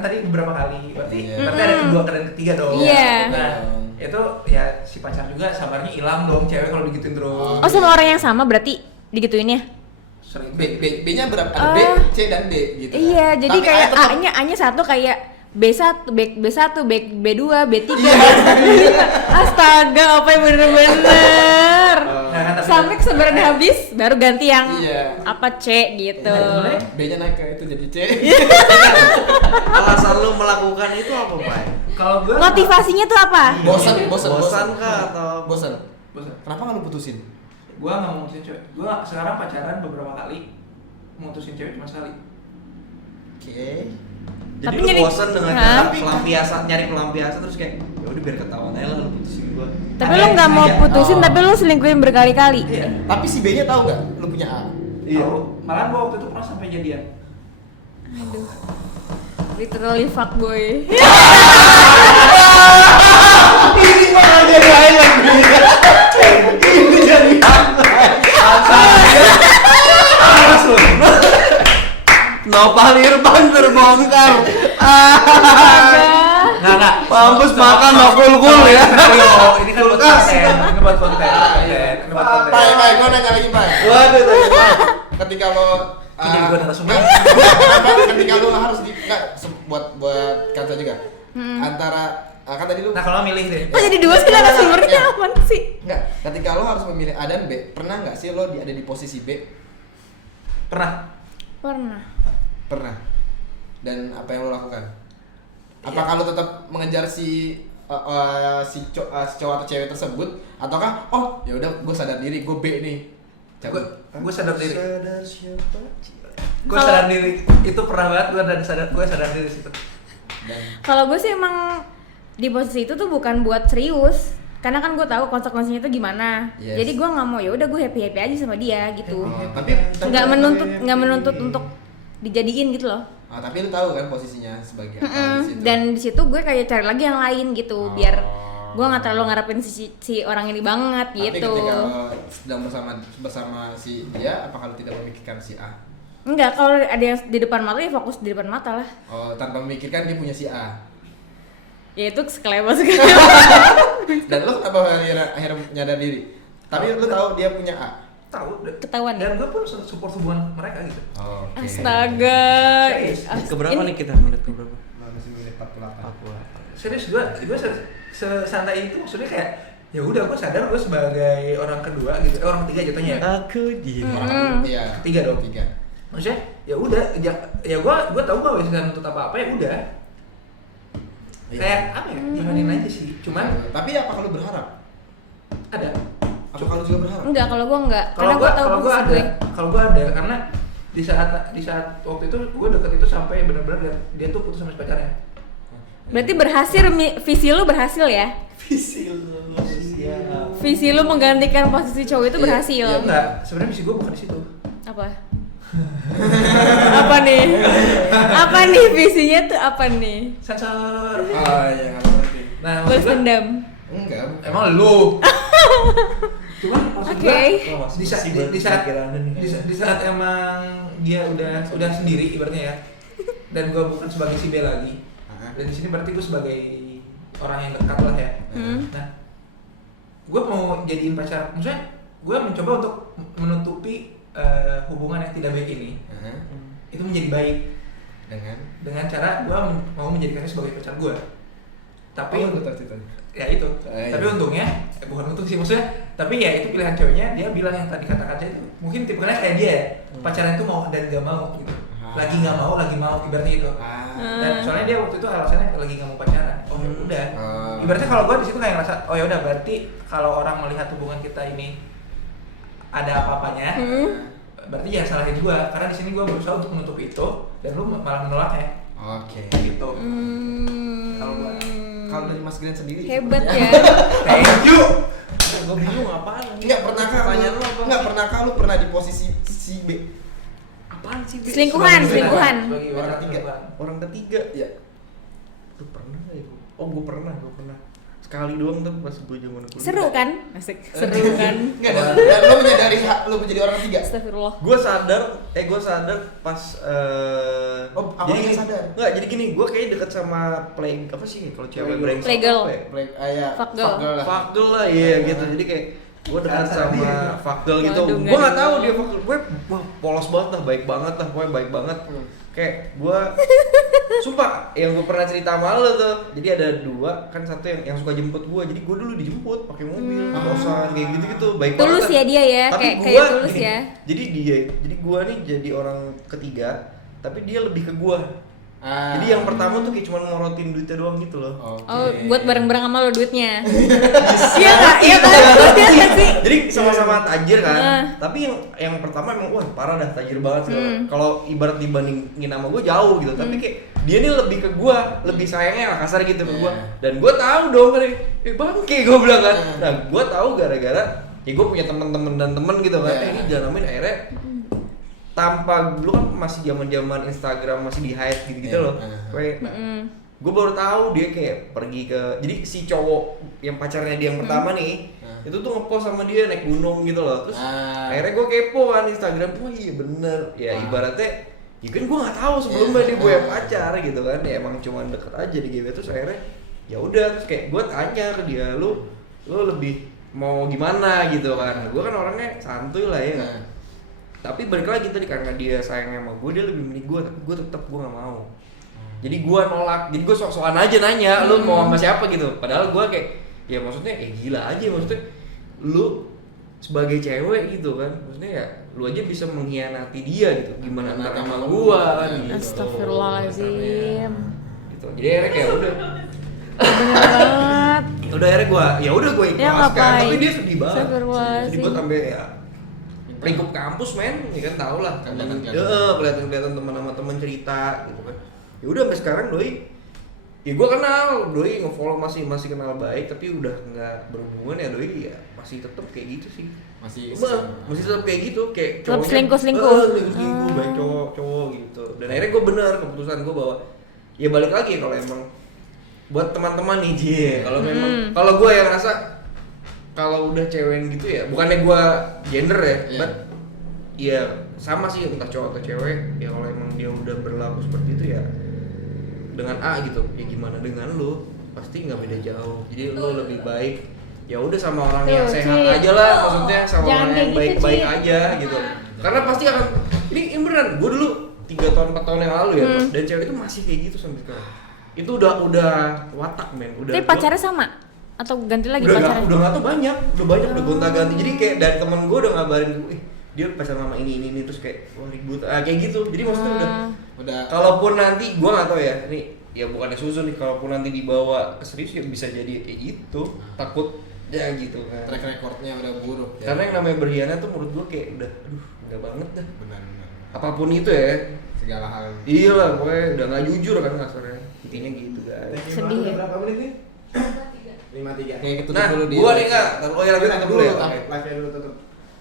tadi beberapa kali berarti Iya. ada kedua dan ketiga dong. Iya. Nah, itu ya si pacar juga sabarnya hilang dong cewek kalau digituin terus. Oh sama orang yang sama berarti digituinnya? Sering B-nya berapa? Ada B, Oh. C dan D gitu. kan? Iya, jadi Tapi kayak tetap- A-nya satu kayak B1, B2, B3. Astaga, apa yang bener-bener. Nah, kan, tapi- Sampai kesebaran habis baru ganti yang Iya. apa C gitu. Nah, B-nya naik ke itu jadi C. Alasan lu melakukan itu apa, Pak? kalau gua Motivasinya tuh apa? Bosan kah atau Bosan. bosan. Kenapa nggak lu putusin? Gua nggak mau mutusin cewek. Gua sekarang pacaran beberapa kali, mutusin cewek cuma sekali. Oke. jadi Tapi lu nyari- bosan dengan Hah? cara pelampiasan, nyari pelampiasan terus kayak ya udah biar ketahuan aja lah lu putusin gua. Tapi Ada lu nggak yang mau sengaja. putusin, tapi lu selingkuhin berkali-kali. Iya. Tapi si B-nya tahu nggak lu punya A? Tahu. Malah gua waktu itu pernah sampai jadian. Aduh. Literally fuckboy. Ini malah jadi highlight. Ini jadi Nopal Irfan terbongkar. Nggak. Mampus makan no kul ya. Ini kan buat konten. Ini buat konten. Ini buat konten. Pai, gue nanya lagi, Pai. Waduh, Ketika lo Jadi gua narasumber. ketika lo harus buat Kansa juga. Antara kan tadi lu Nah kalau milih deh. Kok jadi dua sih narasumbernya Ya. aman sih? enggak, ketika lo harus memilih A dan B, pernah nggak sih lo ada di posisi B? Pernah. Pernah. Pernah. Dan apa yang lo lakukan? Iya. Apakah lo tetap mengejar si cowok atau cewek tersebut, ataukah ya udah gue sadar diri gue B nih. Gue sadar diri. Sadar siapa? Gue sadar diri. Itu pernah banget gue sadar diri situ. Dan Kalau gue sih emang di posisi itu tuh bukan buat serius, karena kan gue tahu konsekuensinya itu gimana. Yes. Jadi gue nggak mau, ya udah gue happy aja sama dia gitu. tapi Nggak menuntut untuk dijadiin gitu loh. tapi lu tahu kan posisinya sebagai apa di situ. Dan di situ gue kayak cari lagi yang lain gitu, biar gue nggak terlalu ngarepin si orang ini banget Tapi gitu. ketika lo sedang bersama si dia, apakah lo tidak memikirkan si A? Enggak, kalau ada yang di depan mata ya fokus di depan mata lah. Tanpa memikirkan dia punya si A. Ya itu sekelebas sekali. Dan lo kenapa akhirnya nyadar diri? Tapi lo tahu dia punya A. Tahu. Ketahuan ya? Dan gue pun support hubungan mereka gitu. Oke. Astaga. Serius? Keberapa Ini- nih kita? Menit keberapa? Masih menit 48. Serius gue sesantai itu, maksudnya kayak ya udah gue sadar gue sebagai orang kedua gitu, orang ketiga jatuhnya ya. Aku di Iya. Ketiga dong. Tiga. Maksudnya ya udah ya gue tahu gue bisa nuntut apa ya udah. Iya. Kayak apa ya? Jalanin aja sih. Cuman Tapi apakah lo berharap? ada. Apakah lo juga berharap? Enggak, kalau gue enggak. Karena Kalau gue tahu gue posisi ada, gue. kalau gue ada karena di saat waktu itu gue deket itu sampai benar-benar dia tuh putus sama si pacarnya. Berarti berhasil, visi lu berhasil ya? visi lu siap. Visi lu menggantikan posisi cowok itu Iya, berhasil. iya, Enggak, sebenarnya misi gue bukan di situ. Apa? Apa nih? Apa nih visinya tuh apa nih? Sensor. Iya, nggak berarti. Nah, maksud Balas gue, dendam. Enggak, bukan. emang lu. Cuman maksud Oke. gua di saat emang dia udah sendiri ibaratnya ya, dan gua bukan sebagai si B lagi, dan di sini berarti gua sebagai orang yang dekat lah ya. Nah, gua mau jadiin pacar, maksudnya gua mencoba untuk menutupi hubungan yang tidak baik ini, itu menjadi baik dengan cara gua mau menjadikannya sebagai pacar gua. Tapi ya itu, tapi untungnya bukan untung sih maksudnya, tapi ya itu pilihan ceweknya. Dia bilang yang tadi kata Kanca itu mungkin tipikalnya kayak dia ya, pacaran itu mau dan gak mau gitu, lagi nggak mau lagi mau ibaratnya itu. Dan soalnya dia waktu itu alasannya lagi nggak mau pacaran. Oh ya udah, ibaratnya kalau gua di situ kayak ngerasa oh ya udah, berarti kalau orang melihat hubungan kita ini ada apa-apanya, berarti jangan salahin gua, karena di sini gua berusaha untuk menutup itu dan lu malah menolaknya. Oke. Gitu. Kalau dari Mas Glenn sendiri Hebat ya. Thank you. Gue bingung apaan. Enggak pernah kah? Pertanyaan lu apa? Enggak pernah kah lu pernah di posisi si B? Apaan sih? Selingkuhan. Sebagai Orang orang ketiga. ketiga. Orang ketiga. Ya. Lu pernah nggak itu? Oh, gue pernah. Sekali doang tuh pas gue zaman kuliah. Seru kan? Asik. Seru kan? Enggak ada. Dan lu menyadari lu menjadi orang ketiga. Astagfirullah. Gue sadar pas awalnya sadar. Enggak, jadi gini, gue kayak deket sama play apa sih kalau cewek brengsek Playgirl. apa ya? Ya. Fuck girl. lah. Fuck girl lah, iya gitu. Jadi kayak gue dekat sama fuck girl gitu. Waduh, Gue nggak nggak tahu dong. dia fuck girl. Gue wah, polos banget lah, baik banget lah, pokoknya baik banget. Kayak gue sumpah yang gue pernah cerita sama lo tuh. Jadi ada dua, kan satu yang suka jemput gue. Jadi gue dulu dijemput pakai mobil, kosan kayak gitu-gitu, baik Tulus banget. ya dia ya, Tapi kayak gua tulus gini, ya. Jadi gue nih jadi orang ketiga, tapi dia lebih ke gue. Jadi yang pertama tuh kayak cuma ngorotin duitnya doang gitu loh. Oh, buat bareng-bareng sama lo duitnya. Iya nggak? Iya kan? Iya nggak sih? Jadi sama-sama tajir kan. Tapi yang pertama emang wah parah dah, tajir banget sih. Kalau ibarat dibandingin sama gue jauh gitu. Tapi kayak dia nih lebih ke gue, lebih sayangnya lah kasar gitu ke gue. Dan gue tahu dong kan, bangke gue bilang kan. Nah gue tahu gara-gara ya gue punya teman-teman dan teman gitu kan. Ini jalanin akhirnya tanpa dulu kan masih zaman Instagram masih di hide gitu loh. Kayak gue baru tahu dia kayak pergi ke, jadi si cowok yang pacarnya dia yang pertama nih itu tuh ngepost sama dia naik gunung gitu loh. Terus akhirnya gue kepo kan Instagram, wah iya bener ya, ibaratnya ya kan gue nggak tahu sebelumnya dia punya pacar gitu kan, ya emang cuma deket aja di GW. Terus akhirnya ya udah, terus kayak gue tanya ke dia, lu lebih mau gimana gitu kan. Gue kan orangnya santuy lah ya kan. Tapi balik lagi tadi, karena dia sayang sama gue, dia lebih milih gue, tapi gue tetap gue nggak mau. Jadi gue nolak, jadi gue sok-sokan aja nanya, lu mau sama siapa gitu. Padahal gue kayak, ya maksudnya gila aja, maksudnya lu sebagai cewek gitu kan, maksudnya ya lu aja bisa mengkhianati dia gitu, gimana ntar sama gue kan gitu. Astagfirullahaladzim. Gitu. Jadi akhirnya kayak udah, Bener banget. udah akhirnya gue, ya udah gue Ya, ikhlaskan, ngapain? tapi dia sedih banget. Astagfirullahaladzim. Jadi gue sampai ya lingkup kampus men, ya kan tau lah. Kelihatan teman sama teman cerita gitu kan. Ya udah sampai sekarang doi, ya gue kenal doi, ngefollow masih kenal baik, tapi udah nggak berhubungan ya doi, ya masih tetap kayak gitu sih. Masih tetap kayak gitu, kayak Tetap cowoknya selingkuh. selingkuh baik cowok gitu. Dan akhirnya gue bener keputusan gue bahwa ya balik lagi, kalau emang buat teman-teman nih kalau memang kalau gue yang ngerasa kalau udah cewek gitu ya, bukannya gue gender ya, but ya sama sih entah cowok atau cewek, ya kalau emang dia udah berlaku seperti itu ya dengan A gitu, ya gimana dengan lu pasti nggak beda jauh. Jadi lu lebih baik ya udah sama orang yang sehat aja lah, maksudnya sama Jangan orang yang kayak gitu, baik-baik Ci. aja gitu. Karena pasti akan ini beneran, gue dulu 3 tahun 4 tahun yang lalu ya, dan cewek itu masih kayak gitu sampai sekarang. Itu udah watak men, udah. Tapi pacarnya sama? Atau ganti lagi udah pacarnya? udah nggak tuh banyak udah gonta-ganti. Jadi kayak dari temen gue udah ngabarin gue, dia pacaran sama ini terus kayak wah ribut kayak gitu. Jadi maksudnya udah kalaupun nanti gue nggak tahu ya, nih ya bukannya susun nih, kalaupun nanti dibawa ke serius ya bisa jadi kayak gitu, takut ya gitu kan. Track recordnya udah buruk ya. Karena yang namanya berkhianat tuh menurut gue kayak udah nggak banget dah. Benar. Apapun itu ya, Segala hal. iya lah, pokoknya udah nggak jujur kan kasarnya, intinya gitu guys. Sedih ya. Berapa menit nih? 53. Kayak ketutup Nah, dulu dia. gua nih nggak, oh ya lanjut dulu ya. Live-nya dulu tutup.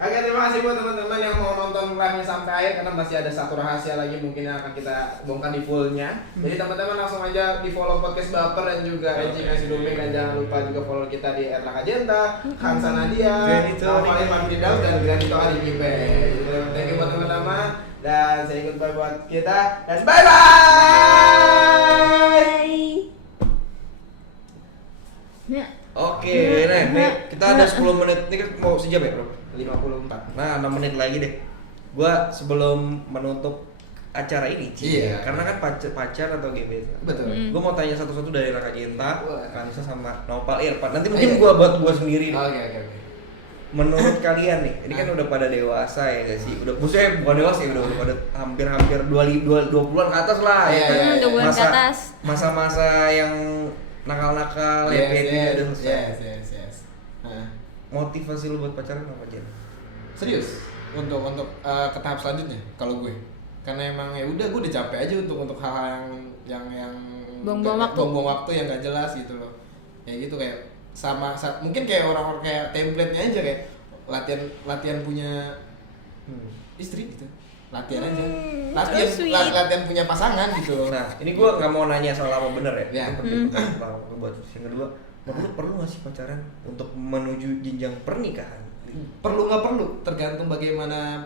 Oke, terima kasih buat teman-teman yang mau nonton live-nya sampai akhir karena masih ada satu rahasia lagi mungkin yang akan kita bongkar di full-nya. Jadi teman-teman langsung aja di follow podcast Baper dan juga Eci Nasi Doming dan jangan lupa juga follow kita di @rakajenta, Hansa Nadia, Noval Irfan Firdaus dan Granito Adi Kipe. Thank you buat teman-teman dan saya ikut bye buat kita dan bye bye. Ya. Oke, nih kita ada 10 menit. Ini kan mau sejam ya, Bro? 54. Nah, 6 menit lagi deh. Gua sebelum menutup acara ini, Iya. karena kan pacar atau gebetan. Betul. Gue mau tanya satu-satu dari Rakajenta, Wah. Kansa sama Noval Irfan. Nanti mungkin gua buat gua sendiri nih. Oke. Menurut kalian nih, ini kan udah pada dewasa ya gak sih? Udah, maksudnya bukan dewasa ya, udah pada hampir 20-an ke atas lah. Iya, kan? iya, iya. 20-an ke atas. Masa-masa yang nakal-nakal, happy udah selesai. Yes. Nah, Motivasi lu buat pacaran apa aja? serius untuk ke tahap selanjutnya kalau gue. Karena emang ya udah gue udah capek aja untuk hal-hal yang Buang-buang waktu. buang-buang waktu yang gak jelas gitu loh. Ya gitu kayak sama mungkin kayak orang-orang kayak template-nya aja kayak latihan punya istri gitu. Latihan aja. Latihan so sweet. latihan punya pasangan gitu loh. Nah, ini gua nggak mau nanya soal apa bener ya. Ya. Itu penting pertama buat yang kedua, perlu nggak sih pacaran untuk menuju jenjang pernikahan? Perlu nggak perlu tergantung bagaimana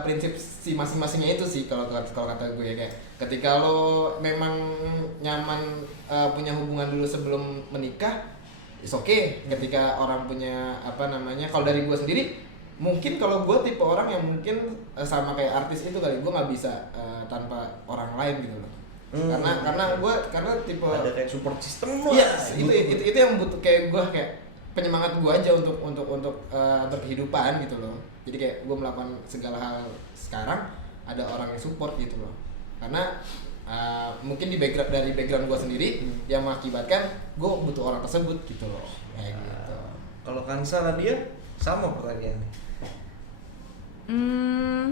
prinsip si masing-masingnya itu sih kalau kata gue kayak ketika lo memang nyaman punya hubungan dulu sebelum menikah, it's okay. Ketika orang punya kalau dari gue sendiri mungkin kalau gue tipe orang yang mungkin sama kayak artis itu kali gue nggak bisa tanpa orang lain gitu loh. Karena tipe Ada kayak support system lo. iya itu yang butuh kayak gue kayak penyemangat gue aja untuk berkehidupan gitu loh. Jadi kayak gue melakukan segala hal sekarang ada orang yang support gitu loh. Karena mungkin dari background gue sendiri yang mengakibatkan gue butuh orang tersebut gitu loh. Kayak gitu. Kalau Kansa dia sama pertanyaannya.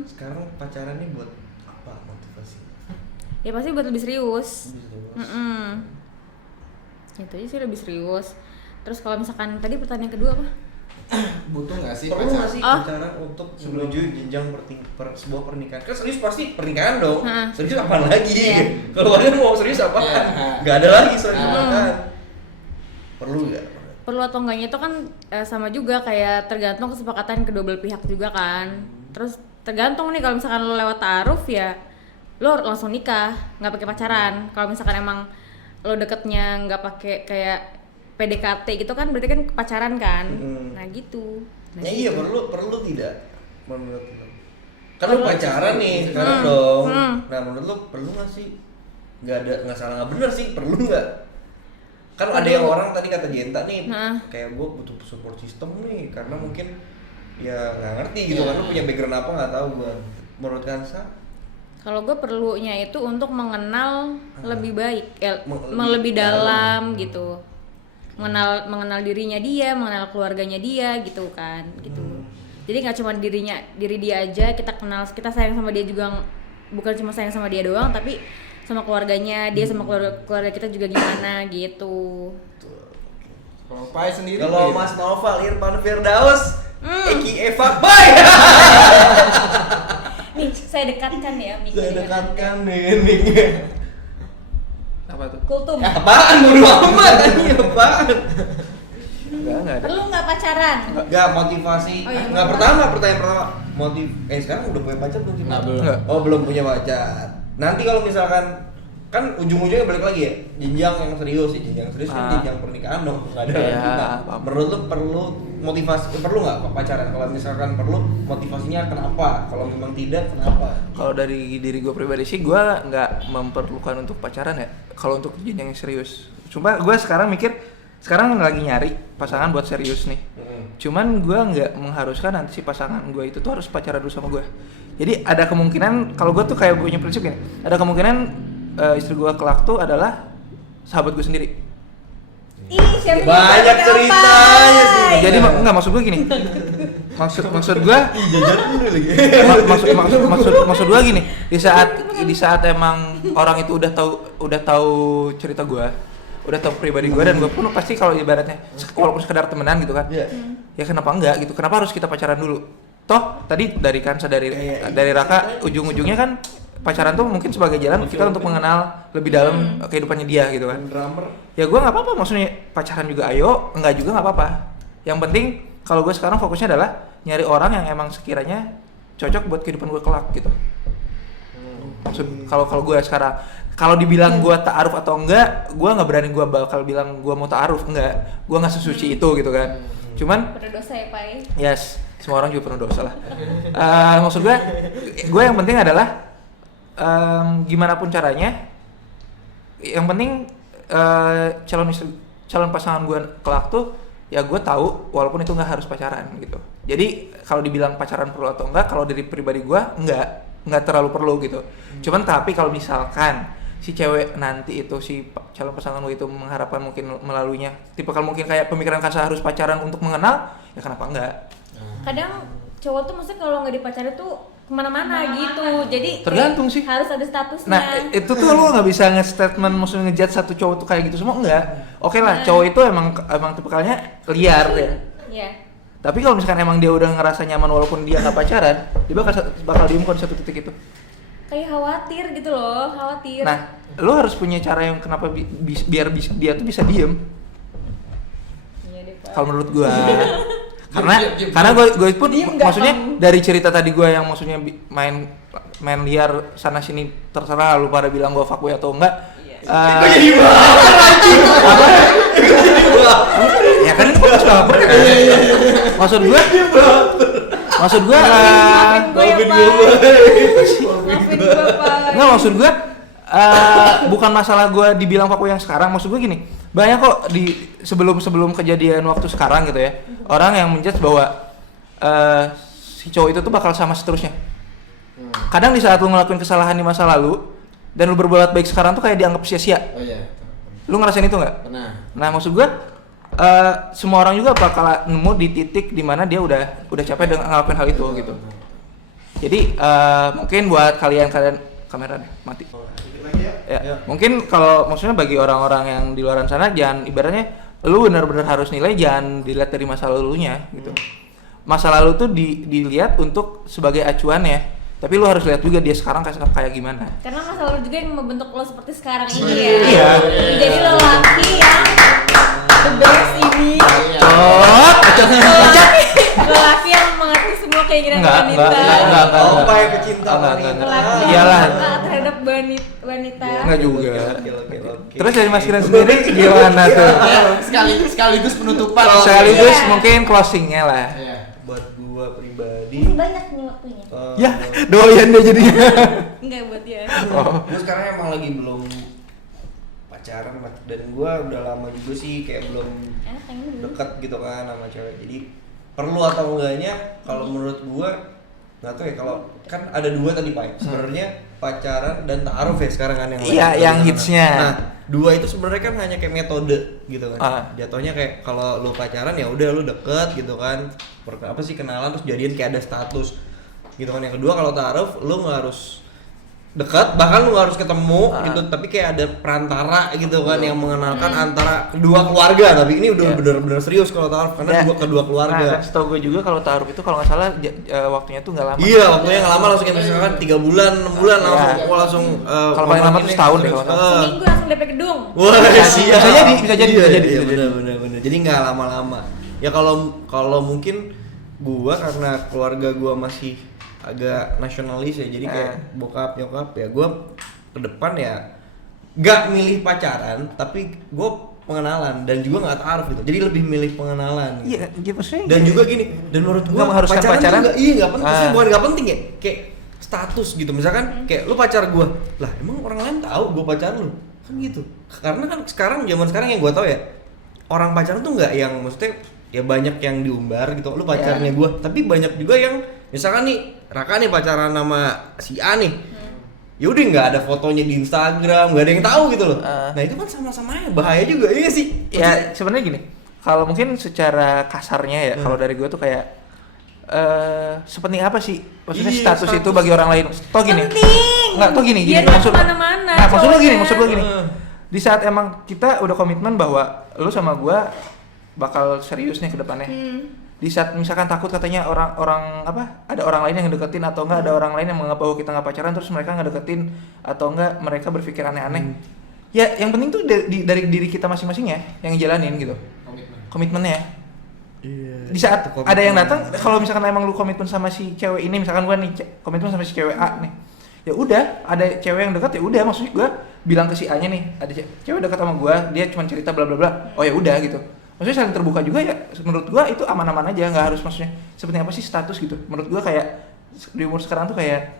Sekarang pacaran nih buat apa motivasi? Ya pasti buat lebih serius. Bisa Itu aja sih, lebih serius. Terus kalau misalkan tadi pertanyaan kedua apa? Butuh nggak sih perlu nggak sih Oh. pacaran untuk menuju jenjang sebuah pernikahan? Kan serius pasti pernikahan dong. Hah. Serius apa lagi? Iya. Kalau kalian mau serius apa? Iya. Nggak ada lagi selain pernikahan. Perlu nggak? Perlu atau enggaknya itu kan sama juga kayak tergantung kesepakatan kedua belah pihak juga kan. Terus tergantung nih kalau misalkan lo lewat ta'aruf ya lo langsung nikah, nggak pakai pacaran. Kalau misalkan emang lo deketnya nggak pakai kayak PDKT gitu kan berarti kan pacaran kan. Nah gitu. Ya iya perlu tidak menurut lo? Kan lo pacaran nih sekarang dong. Nah menurut lo perlu nggak sih? Nggak salah nggak bener sih, perlu nggak? Kan ada yang orang tadi kata Jenta nih, kayak gue butuh support system nih karena mungkin ya nggak ngerti gitu kan, lo punya background apa nggak tahu gue. Menurut Kansa? Kalau gue perlunya itu untuk mengenal lebih baik, lebih dalam. dalam gitu. Mengenal dirinya dia, mengenal keluarganya dia gitu kan, gitu. Jadi nggak cuma diri dia aja kita kenal, kita sayang sama dia juga, bukan cuma sayang sama dia doang, tapi sama keluarganya dia, sama keluarga kita juga gimana gitu. Kalau Pai sendiri Kalau gitu. Mas Noval Irfan Firdaus, Eki Fuckboy. Nih saya dekatkan ya, Miki. Saya dekatkan nih. Apa tuh? Kultum. Apaan bodo amat ini apaan? Enggak ada. Perlu nggak pacaran? Enggak motivasi. Oh, iya, Enggak pertama sekarang udah punya pacar belum sih? Nah, belum. Oh, belum punya pacar. Nanti kalau misalkan kan ujung-ujungnya balik lagi ya, jenjang yang serius sih, jenjang serius kan jenjang pernikahan dong. Enggak ada. Iya, Nah, paham. menurut lu perlu motivasi, perlu nggak pacaran? Kalau misalkan perlu, motivasinya kenapa? Kalau memang tidak, kenapa? Kalau dari diri gue pribadi sih, gue nggak memerlukan untuk pacaran ya. Kalau untuk jenjang yang serius, cuma gue sekarang mikir, sekarang lagi nyari pasangan buat serius nih. Cuman gue nggak mengharuskan nanti si pasangan gue itu tuh harus pacaran dulu sama gue. Jadi ada kemungkinan, kalau gue tuh kayak punya prinsip gini, ada kemungkinan istri gue kelak tuh adalah sahabat gue sendiri. Ih, siapa Banyak ceritanya sih. Jadi nggak, maksud gue gini. Maksud gue maksud gue gini, di saat emang orang itu udah tahu cerita gue, udah tahu pribadi gue, dan gue pun pasti kalau ibaratnya walaupun sekedar temenan gitu kan, ya kenapa enggak gitu, kenapa harus kita pacaran dulu? toh tadi dari Kansa dari Raka ujung-ujungnya kan pacaran tuh mungkin sebagai jalan kita untuk mengenal lebih dalam kehidupannya dia gitu kan. Drummer. Ya gue nggak apa-apa, maksudnya pacaran juga ayo, enggak juga nggak apa-apa. Yang penting kalau gue sekarang fokusnya adalah nyari orang yang emang sekiranya cocok buat kehidupan gue kelak gitu. Maksud kalau gue sekarang kalau dibilang gue ta'aruf atau enggak, gue nggak berani gue bakal bilang gue mau ta'aruf, enggak. Gue nggak sesuci itu gitu kan. Cuman Berdosa ya Pak. yes, semua orang juga penuh dosa lah. Maksud gue yang penting adalah gimana pun caranya, yang penting calon pasangan gue kelak tuh ya gue tahu walaupun itu nggak harus pacaran gitu. Jadi kalau dibilang pacaran perlu atau enggak, kalau dari pribadi gue nggak terlalu perlu gitu. Cuman tapi kalau misalkan si cewek nanti itu si calon pasangan gue itu mengharapkan mungkin melaluinya tipikal mungkin kayak pemikiran Kansa harus pacaran untuk mengenal, ya kenapa enggak? Kadang cowok tuh maksudnya kalau nggak dipacarin tuh kemana-mana gitu, jadi Tergantung sih. harus ada statusnya. Nah itu tuh lu nggak bisa nge-statement maksudnya ngejudge satu cowok tuh kayak gitu semua, enggak. Oke lah, cowok itu emang tipikalnya liar ya. Iya. Tapi kalau misalkan emang dia udah ngerasa nyaman walaupun dia nggak pacaran, dia bakal diem kok di satu titik itu. Kayak khawatir gitu loh, khawatir. Nah, lu harus punya cara yang kenapa biar dia tuh bisa diem. Iya deh Pak. Kalau menurut gua. karena gue pun maksudnya dari cerita tadi gue yang maksudnya main liar sana sini terserah lu pada bilang gue fuckboy atau enggak. Ya kan ini podcast baper kan. Maksud gue Maafin gue Pak. Nggak, maksud gue bukan masalah gue dibilang fuckboy yang sekarang. Maksud gue gini, banyak kok di sebelum kejadian waktu sekarang gitu ya, orang yang menjudge bahwa si cowok itu tuh bakal sama seterusnya. Kadang di saat lu ngelakuin kesalahan di masa lalu dan lu berbuat baik sekarang tuh kayak dianggap sia-sia. Oh iya. Lu ngerasain itu nggak? Pernah. Nah maksud gue semua orang juga bakal nemu di titik dimana dia udah capek dengan ngelakuin hal itu gitu. Jadi mungkin buat kalian kamera deh mati. Ya. Mungkin kalau maksudnya bagi orang-orang yang di luar sana, jangan ibaratnya lu benar-benar harus nilai, jangan dilihat dari masa lalunya gitu. Masa lalu tuh dilihat untuk sebagai acuan ya, tapi lu harus lihat juga dia sekarang kayak gimana. Karena masa lalu juga yang membentuk lo seperti sekarang ini ya. Iya. Jadi lelaki yang the best ini. Lelaki yang mengerti semua keinginan wanita. Enggak. Apa yang pecinta Lelaki Iyalah. yang peka terhadap wanita. Enggak juga. Oke. Terus dari Mas Kiran sendiri gimana tuh? Sekaligus penutupan. Sekaligus mungkin closingnya lah. Iya. Buat gua pribadi, Masih banyak nih waktunya. Ya, doyan deh jadinya. Enggak buat dia. Gue sekarang emang lagi belum pacaran dan gue udah lama juga sih kayak belum Enak yang ini. deket gitu kan sama cewek. Jadi perlu atau enggaknya kalau menurut gue nggak tahu ya, kalau kan ada dua tadi Pak. Sebenarnya pacaran dan ta'aruf ya sekarang kan yang Iya, lagi yang terkenal. hitsnya. Nah, dua itu sebenarnya kan hanya kayak metode gitu kan. Jatuhnya kayak kalau lu pacaran ya udah lu deket gitu kan. Apa sih kenalan terus jadian kayak ada status gitu kan. Yang kedua kalau ta'aruf lu nggak harus dekat, bahkan lu harus ketemu gitu, tapi kayak ada perantara gitu kan yang mengenalkan antara kedua keluarga. Tapi ini udah bener-bener serius kalau ta'aruf karena kedua keluarga. Nah, setahu gue juga kalau ta'aruf itu kalau nggak salah waktunya tuh nggak lama. Iya, waktunya nggak lama, langsung kayak misalkan 3 bulan, 6 bulan langsung kalau paling lama tuh setahun deh kalau Seminggu langsung DP gedung. Wah, siap. Bisa jadi. Iya, bener. Jadi nggak lama-lama. Ya kalau mungkin gua karena keluarga gua masih agak nasionalis ya, jadi kayak bokap nyokap ya, gua ke depan ya nggak milih pacaran tapi gua pengenalan dan juga nggak ta'aruf gitu, jadi lebih milih pengenalan gitu. Iya, maksudnya. Dan juga gini, dan menurut gua Nggak mengharuskan pacaran. tuh nggak penting, maksudnya bukan nggak penting ya, kayak status gitu. Misalkan kayak lu pacar gua, lah emang orang lain tahu gua pacar lu kan gitu. Karena kan zaman sekarang yang gua tahu ya, orang pacaran tuh nggak yang maksudnya ya banyak yang diumbar gitu, lu pacarnya gua, tapi banyak juga yang misalkan nih Raka nih pacaran sama si A nih, ya udah nggak ada fotonya di Instagram, nggak ada yang tahu gitu loh. Nah itu kan sama-sama ya bahaya juga, iya sih. Ya sebenarnya gini, kalau mungkin secara kasarnya ya, kalau dari gue tuh kayak sepenting apa sih maksudnya status itu bagi orang lain? Toh gini, nggak toh gini. Biar Maksud kemana-mana. Nah, maksud cowoknya. gue gini. Di saat emang kita udah komitmen bahwa lu sama gue bakal serius nih ke depannya. di saat misalkan takut katanya orang apa ada orang lain yang ngedeketin atau enggak ada orang lain yang menganggap bahwa kita nggak pacaran terus mereka ngedeketin atau enggak mereka berpikir aneh-aneh. Ya yang penting tuh dari diri kita masing-masing ya yang ngejalanin gitu. Komitmennya. Iya. Di saat Komitmen. ada yang datang kalau misalkan emang lu komitmen sama si cewek ini misalkan gua nih komitmen sama si cewek A nih. Ya udah, ada cewek yang dekat ya udah maksudnya gua bilang ke si A-nya nih, ada cewek dekat sama gua, dia cuma cerita bla bla bla. Oh ya udah gitu. Maksudnya saling terbuka juga ya. Menurut gua itu aman-aman aja, nggak harus maksudnya seperti apa sih status gitu. Menurut gua kayak di umur sekarang tuh kayak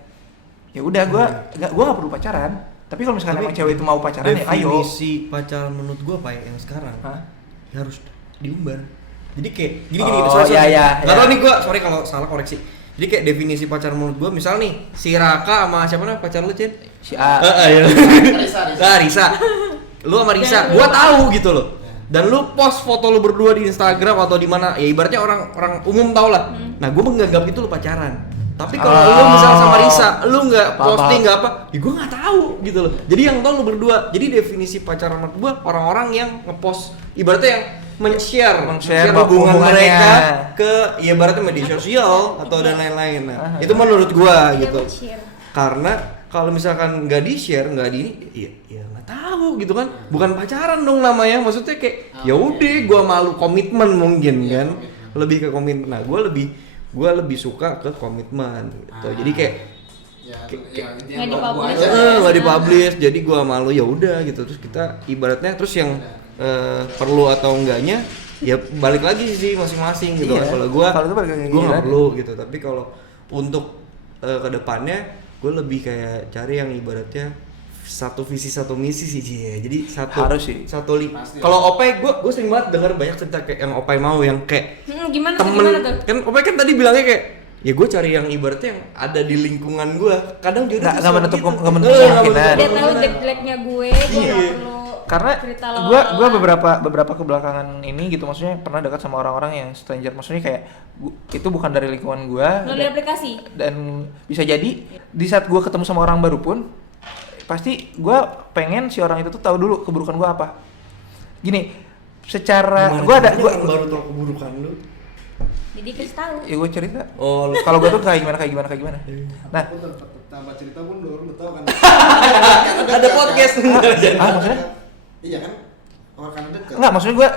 ya udah gua nggak perlu pacaran. Tapi kalau misalkan emang cewek itu mau pacaran ya ayo. Definisi pacaran menurut gua Pai yang sekarang Hah? ya harus diumbar. Jadi kayak gini Oh, sorry. iya. Gak tau nih gua, sorry kalau salah koreksi. Jadi kayak definisi pacaran menurut gua misal nih si Raka sama siapa namanya pacar lu Cin? Si A. Iya. Risa. Lu sama Risa, gua tahu gitu loh. Dan lu post foto lu berdua di Instagram atau di mana, ya ibaratnya orang umum tau lah. Nah, gua menganggap itu lu pacaran. Tapi kalau lu misal sama Risa, lu nggak posting nggak apa, ya gua nggak tahu gitu loh. Jadi yang tahu lu berdua. Jadi definisi pacaran menurut gua orang-orang yang ngepost, ibaratnya yang men-share hubungan hubungannya. mereka ke, ya ibaratnya media sosial atau dan lain-lain. Nah, itu menurut gua gitu. Karena kalau misalkan nggak di-share, nggak ya nggak tahu gitu kan. Bukan pacaran dong namanya. Maksudnya kayak ya udah gua malu komitmen mungkin kan. Lebih ke komitmen. Nah, gua lebih suka ke komitmen gitu. Jadi kayak nggak dipublish. Jadi gua malu ya udah gitu. Terus kita ibaratnya terus yang perlu atau enggaknya ya balik lagi sih masing-masing gitu. Iya. Kalau gua balik lagi nggak lagi. perlu gitu. Tapi kalau untuk kedepannya gue lebih kayak cari yang ibaratnya satu visi satu misi sih Ji. Jadi Harus sih. Kalau Opai gue sering banget denger banyak cerita kayak yang Opai mau yang kayak Gimana temen tuh? kan Opai kan tadi bilangnya kayak ya gue cari yang ibaratnya yang ada di lingkungan gue. Kadang jodoh Nggak susah menutup gitu. kemungkinan. Dia tahu jelek-jeleknya gue nggak perlu Karena cerita gue beberapa kebelakangan ini gitu maksudnya pernah dekat sama orang-orang yang stranger maksudnya kayak itu bukan dari lingkungan gue melalui aplikasi. dan bisa jadi di saat gue ketemu sama orang baru pun pasti gue pengen si orang itu tuh tahu dulu keburukan gue apa. Gini, secara gue baru tahu keburukan lu. Jadi kasih tahu. ya gue cerita. Oh, Kalau gue tuh kayak gimana. Nah, Aku tambah cerita pun udah tahu kan. ada podcast. maksudnya? Iya kan? Orang kan dekat. Enggak, maksudnya gue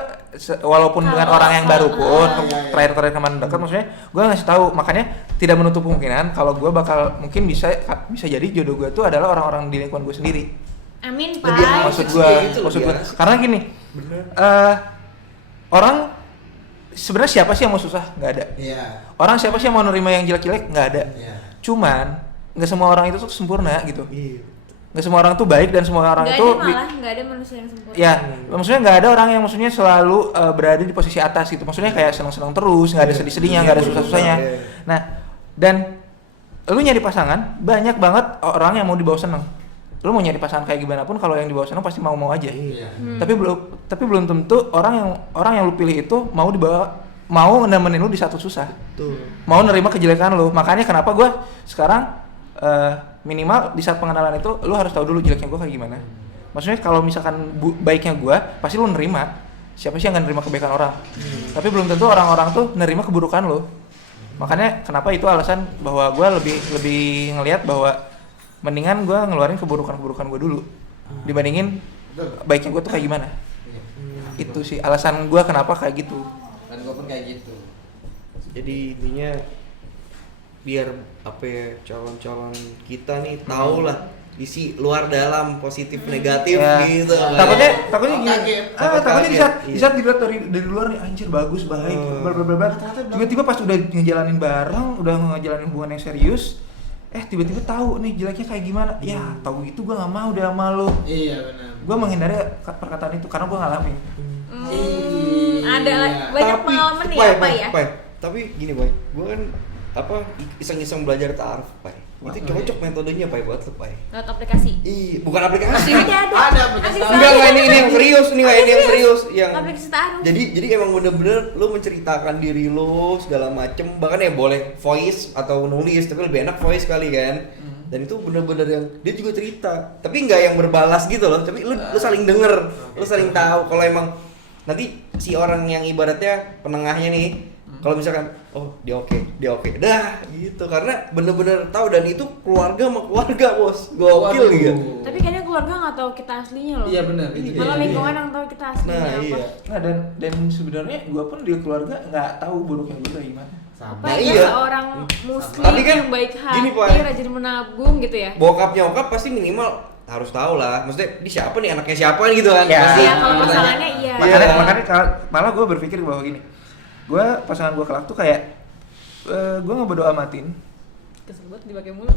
walaupun dengan orang yang baru pun iya. terakhir kemarin dekat maksudnya gue ngasih tahu makanya tidak menutup kemungkinan kalau gue bakal mungkin bisa jadi jodoh gue tuh adalah orang-orang di lingkungan gue sendiri. Amin, Lebih Pak. Maksud asik gue, sih, itu maksud lebih gue. asik. Karena gini, orang sebenarnya siapa sih yang mau susah? Nggak ada. Iya. Orang siapa sih yang mau nerima yang jelek-jelek? Nggak ada. Iya. Cuman nggak semua orang itu tuh sempurna gitu. Iya. Nggak semua orang tuh baik dan semua orang Nggak itu ada malah, nggak ada manusia yang sempurna. ya maksudnya nggak ada orang yang maksudnya selalu berada di posisi atas gitu. Maksudnya kayak senang-senang terus, nggak ada sedih-sedihnya, nggak ada susah-susahnya. Nah, dan lu nyari pasangan banyak banget orang yang mau dibawa seneng. Lu mau nyari pasangan kayak gimana pun kalau yang dibawa seneng pasti mau aja. Iya. Tapi belum tentu orang yang lu pilih itu mau nemenin lu di satu susah. Tuh. Mau nerima kejelekan lu. Makanya kenapa gue sekarang minimal di saat pengenalan itu lu harus tahu dulu jeleknya gue kayak gimana. Maksudnya kalau misalkan baiknya gue pasti lu nerima. Siapa sih yang akan nerima kebaikan orang? Tapi belum tentu orang-orang tuh nerima keburukan lu. Makanya kenapa itu alasan bahwa gue lebih ngelihat bahwa mendingan gue ngeluarin keburukan gue dulu dibandingin baiknya gue tuh kayak gimana. Itu sih alasan gue kenapa kayak gitu. Dan gue pun kayak gitu. Jadi intinya biar apa ya, calon-calon kita nih tahu lah isi luar dalam positif negatif Ya. gitu. Takutnya gini. Kaget. Takutnya di Kaget, saat dilihat dari luar nih anjir bagus baik bla bla bla. Tiba-tiba pas udah ngejalanin bareng, udah ngejalanin hubungan yang serius, tiba-tiba tahu nih jeleknya kayak gimana. Ya, tahu gitu gua enggak mau udah sama lu. Iya benar. Gua menghindari perkataan itu karena gua ngalamin. Ada banyak pengalaman nih Pai, apa ya? Pai, tapi gini Pai, gue kan iseng-iseng belajar ta'aruf Pai. Itu cocok metodenya Pai buat lu Pai. Lewat aplikasi. Iya, bukan aplikasi. Ada. aplikasi. Enggak ini yang serius, ini yang serius yang Aplikasi ta'aruf. jadi emang bener-bener lu menceritakan diri lu segala macem, bahkan ya boleh voice atau nulis, tapi lebih enak voice kali kan. Dan itu bener-bener yang dia juga cerita, tapi nggak yang berbalas gitu loh, tapi lu saling denger, lu saling tahu kalau emang nanti si orang yang ibaratnya penengahnya nih Kalau misalkan oh dia oke, dah gitu karena bener-bener tahu dan itu keluarga sama keluarga bos, gokil Waduh. gitu. Tapi kadang keluarga nggak tahu kita aslinya loh. Iya benar. Itu Malah dia. lingkungan yang tahu kita aslinya Nah apa. iya. Nah dan sebenarnya gue pun di keluarga nggak tahu buruknya gue kayak gimana. Sama. Apa Nah, ya iya. seorang muslim Tapi kan yang baik gini, hati, Pak. rajin menabung gitu ya. Bokap nyokap pasti minimal harus tahu lah, maksudnya di siapa nih anaknya siapa gitu kan? Ya. Pasti Iya, kalau bertanya. masalahnya iya. Iya. Makanya malah gue berpikir bahwa gini, gue pasangan gue kelak tuh kayak gue ngebodo amatin, Kesel banget dipakai mulut.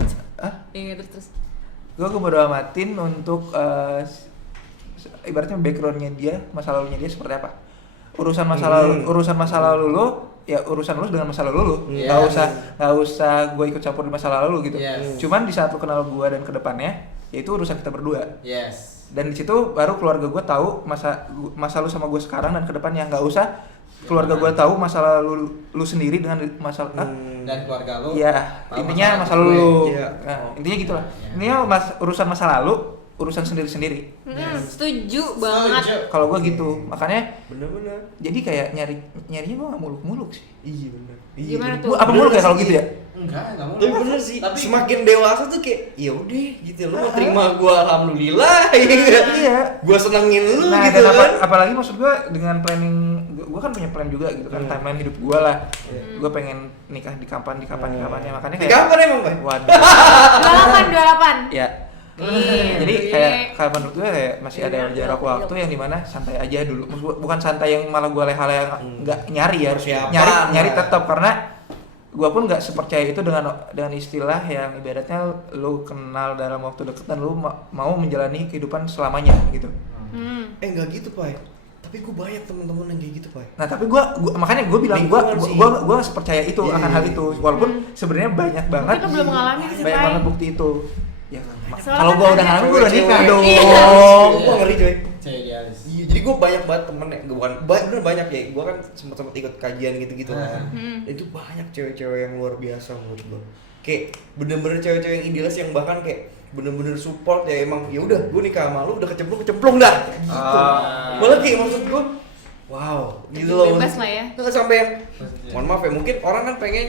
Iya terus. gue ngebodo amatin untuk ibaratnya backgroundnya dia, masa lalunya dia seperti apa. Urusan masa lalu lo, ya urusan lo dengan masa lalu lo. Yes. Nggak usah gue ikut campur di masa lalu lo gitu. Yes. Cuman di saat lo kenal gue dan kedepannya, ya itu urusan kita berdua. Yes. Dan di situ baru keluarga gue tahu masa lu sama gue sekarang dan kedepannya. Nggak usah keluarga gue tahu masa lalu lu sendiri dengan masalah Dan keluarga lu. ya tahu intinya masalah masa lalu gue. lu. Iya. Nah, intinya gitulah. Iya. Intinya urusan masa lalu, urusan sendiri-sendiri. Setuju banget. Setuju. Kalau gue gitu, makanya Bener-bener. jadi kayak nyarinya gue nggak muluk-muluk sih. Iya bener. Gimana bener. tuh? Gua apa muluk ya kalau gitu ya? Enggak mau. Tapi bener sih, Tapi semakin dewasa tuh kayak ya udah gitu lu mau terima gua alhamdulillah ya. Iya. Gua senengin lu Nah, gitu dan kan. apalagi maksud gue dengan planning, gue kan punya plan juga gitu kan, timeline hidup gue lah. Gue pengen nikah di kapan makanya Di kayak kapan emang, Pak? waduh. 28. Ya. Jadi kayak menurut gue kayak masih ada jarak waktu yang dimana santai aja dulu. Maksud gua, bukan santai yang malah gue leha-leha yang nggak nyari ya. Persiapan. Nyari tetap karena gue pun nggak sepercaya itu dengan istilah yang ibaratnya lu kenal dalam waktu dekat dan lu mau menjalani kehidupan selamanya gitu. Enggak gitu, Pak. Tapi gua banyak teman-teman yang kayak gitu, Pak. Nah tapi gue makanya gue bilang Lingkungan sih. gue nggak sepercaya itu Iya, akan iya, hal itu walaupun sebenarnya banyak banget Kita belum ngalamin sih, banyak Pai. banget bukti itu. Ya Soalnya kalau gue kan udah ada ngalamin gue udah nikah cewek-cewek. dong. Iya. Gua ngeri, coy. Cewek idealis. Iya, jadi gue banyak banget temen ya, bukan bener banyak ya. Gue kan sempet ikut kajian gitu-gitu kan. Itu banyak cewek-cewek yang luar biasa menurut gue. Kayak bener-bener cewek-cewek yang idealis yang bahkan kayak bener-bener support ya emang ya udah gue nikah sama lu udah kecemplung dah. Kayak gitu. Malah kayak maksud gue wow, gitu loh. Bebas lah ya. Nggak sampai yang mohon maaf ya mungkin orang kan pengen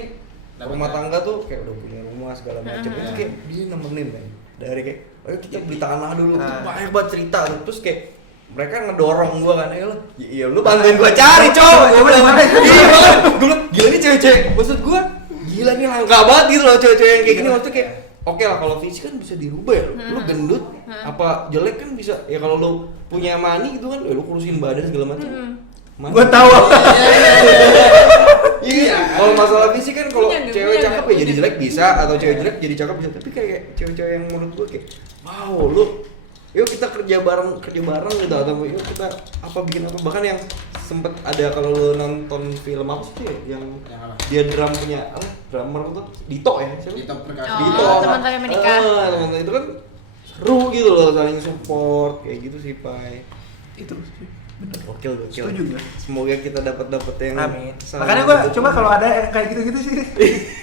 Dapat rumah ya. tangga tuh kayak udah punya rumah segala macam itu kayak dia nemenin men dari kayak ayo kita beli tanah dulu banyak banget cerita tuh terus kayak mereka ngedorong gua kan iya lu bantuin gua cari cowok gua bilang iya banget gua bilang gila nih cewek-cewek maksud gua gila nih langka banget gitu loh cewek-cewek yang kayak gini maksudnya kayak oke lah kalau fisik kan bisa dirubah ya lu gendut apa jelek kan bisa ya kalau lu punya money gitu kan ya lu kurusin badan segala macam Gue tahu. Iya, kalau masalah fisik kan kalau Punya, cewek punya, cakep ya jadi jelek bisa atau cewek jelek jadi cakep bisa. Tapi kayak cewek-cewek yang menurut gue kayak wow, lu yuk kita kerja bareng gitu atau yuk kita apa bikin apa bahkan yang sempet ada kalau lu nonton film apa sih ya, yang apa? dia drum punya apa drummer itu Dito ya siapa? Dito Perkasa. Oh, Dito teman-teman menikah. teman itu kan seru gitu loh saling support kayak gitu sih Pai. Itu Gokil. Setuju gue. Semoga kita dapat yang Amin. sama Makanya gue gitu. coba kalau ada yang kayak gitu-gitu sih.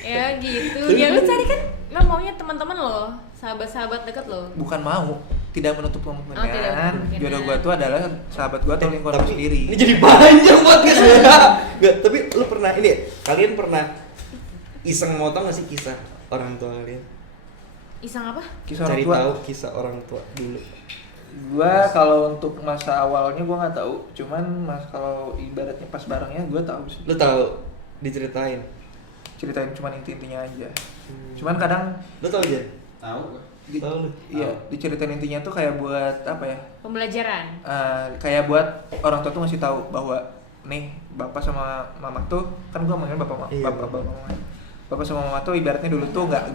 Ya gitu. Ya lu cari kan lo maunya teman-teman lo, sahabat-sahabat dekat lo. Bukan mau, tidak menutup tidak kemungkinan. menutup kemungkinan. Jodoh gue tuh adalah sahabat gue atau lingkungan Tapi gue sendiri. Ini jadi panjang podcast ya. Enggak, tapi lu pernah ini ya? Kalian pernah iseng mau tau gak sih kisah orang tua kalian? Iseng apa? Kisah orang Cari tua. tahu kisah orang tua dulu. Gua kalau untuk masa awalnya gua nggak tahu, cuman kalau ibaratnya pas barengnya gua tahu sih. Lu tahu diceritain. Ceritain cuman intinya aja. Cuman kadang Lu tahu aja? Tahu. Tahu lu. iya diceritain intinya tuh kayak buat apa ya? Pembelajaran. Kayak buat orang tua tuh ngasih tahu bahwa nih bapak sama mama tuh kan gua manggil bapak Iya. bapak mama. Bapak sama mama tuh ibaratnya dulu tuh nggak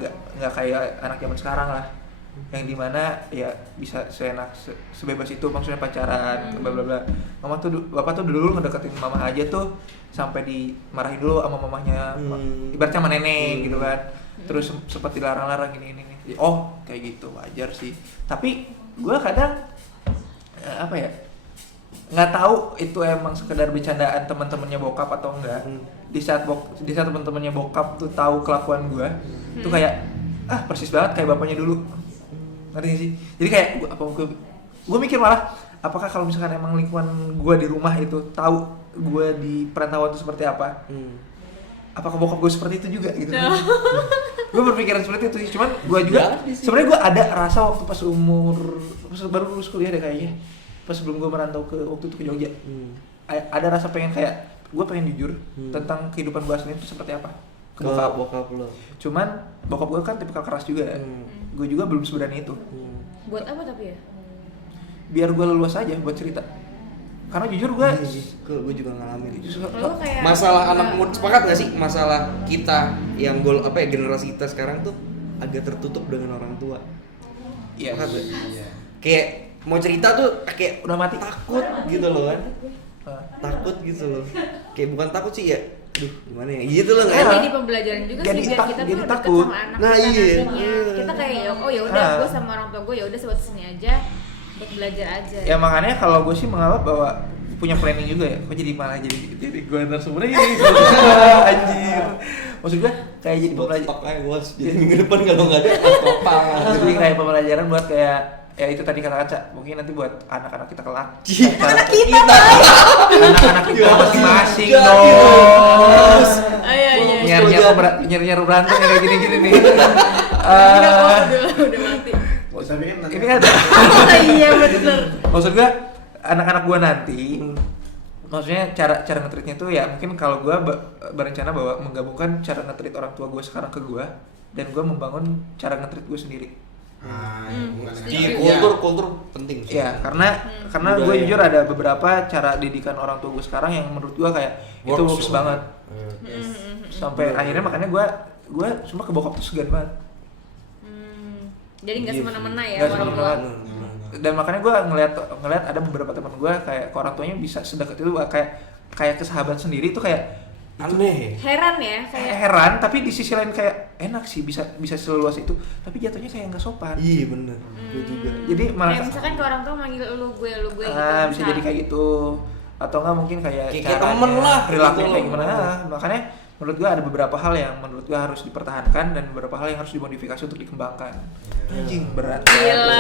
kayak anak zaman sekarang lah. Yang dimana ya bisa seenak sebebas itu maksudnya pacaran bla bla bla. Bapak tuh dulu ngedeketin mama aja tuh sampai dimarahin dulu sama mamahnya, ibaratnya sama nenek gitu kan. Terus sempat dilarang-larang ini. Oh kayak gitu wajar sih. Tapi gue kadang apa ya nggak tahu itu emang sekedar bercandaan teman-temannya bokap atau enggak. Di saat teman-temannya bokap tuh tahu kelakuan gue tuh kayak persis banget kayak bapaknya dulu. Ngerti gak sih? Jadi kayak gue mikir malah apakah kalau misalkan emang lingkungan gue di rumah itu tahu gue di perantauan itu seperti apa, apakah bokap gue seperti itu juga gitu. Gue berpikiran seperti itu, cuman gue juga sebenarnya gue ada rasa waktu pas baru lulus kuliah deh kayaknya, pas sebelum gue merantau waktu itu ke Jogja, ada rasa pengen kayak gue pengen jujur tentang kehidupan gue asli itu seperti apa ke bokap lo. Cuman bokap gue kan tipikal keras juga, gue juga belum seberani itu. Buat apa tapi ya? Biar gue leluas aja buat cerita, karena jujur gue juga ngalamin Lo kayak masalah anak muda. Sepakat gak sih masalah kita yang generasi kita sekarang tuh agak tertutup dengan orang tua? Iya. Sepakat gak? Kayak mau cerita tuh kayak udah mati. takut gitu loh kan, takut gitu loh, kayak bukan takut sih ya, gimana ya gitu loh, nggak Iya. enak. jadi pembelajaran juga sih biar kita tuh jadi deket takut. sama anak Nah, kita iya. nantinya. Kita kayak ya udah gue sama orang tua gue ya udah sebatas sini aja buat belajar aja. Ya makanya kalau gue sih menganggap bahwa punya planning juga ya. Kok jadi malah jadi gue narasumbernya ini anjir. Maksud gue kayak jadi pembelajaran. Stok aja bos, jadi minggu depan kalau nggak ada topang. Jadi kayak pembelajaran buat kayak ya itu tadi kata Kaca, mungkin nanti buat anak-anak kita kelak. Anak kita. Anak-anak kita masing-masing dong. Iya. Nyari-nyari berantem kayak gini-gini nih. Udah mati. Ini ada. Iya benar. Maksud gua anak-anak gua nanti maksudnya cara nge-treatnya tuh ya mungkin kalau gua berencana bahwa menggabungkan cara nge-treat orang tua gua sekarang ke gua dan gua membangun cara nge-treat gua sendiri. Di kultur penting sih. Iya, karena gue Budaya. jujur ada beberapa cara didikan orang tua gue sekarang yang menurut gue kayak itu works banget. Sampai akhirnya makanya gue cuma ke bokap tuh segan banget. Jadi nggak semena-mena ya Nggak orang tua. semena-mena. Dan makanya gue ngeliat ada beberapa teman gue kayak ke orang tuanya bisa sedekat itu kayak ke sahabat sendiri tuh kayak Aneh. Heran ya kayak heran, tapi di sisi lain kayak enak sih bisa seluas itu, tapi jatuhnya kayak nggak sopan. Iya bener, gue juga. Jadi malah kayak misalkan ke orang tua manggil lu gue gitu. bisa misal. jadi kayak gitu, atau nggak mungkin kayak Kayak caranya, temen lah, perilakunya gitu kayak loh. gimana. Makanya menurut gua ada beberapa hal yang menurut gua harus dipertahankan dan beberapa hal yang harus dimodifikasi untuk dikembangkan. Anjing berat. Gila.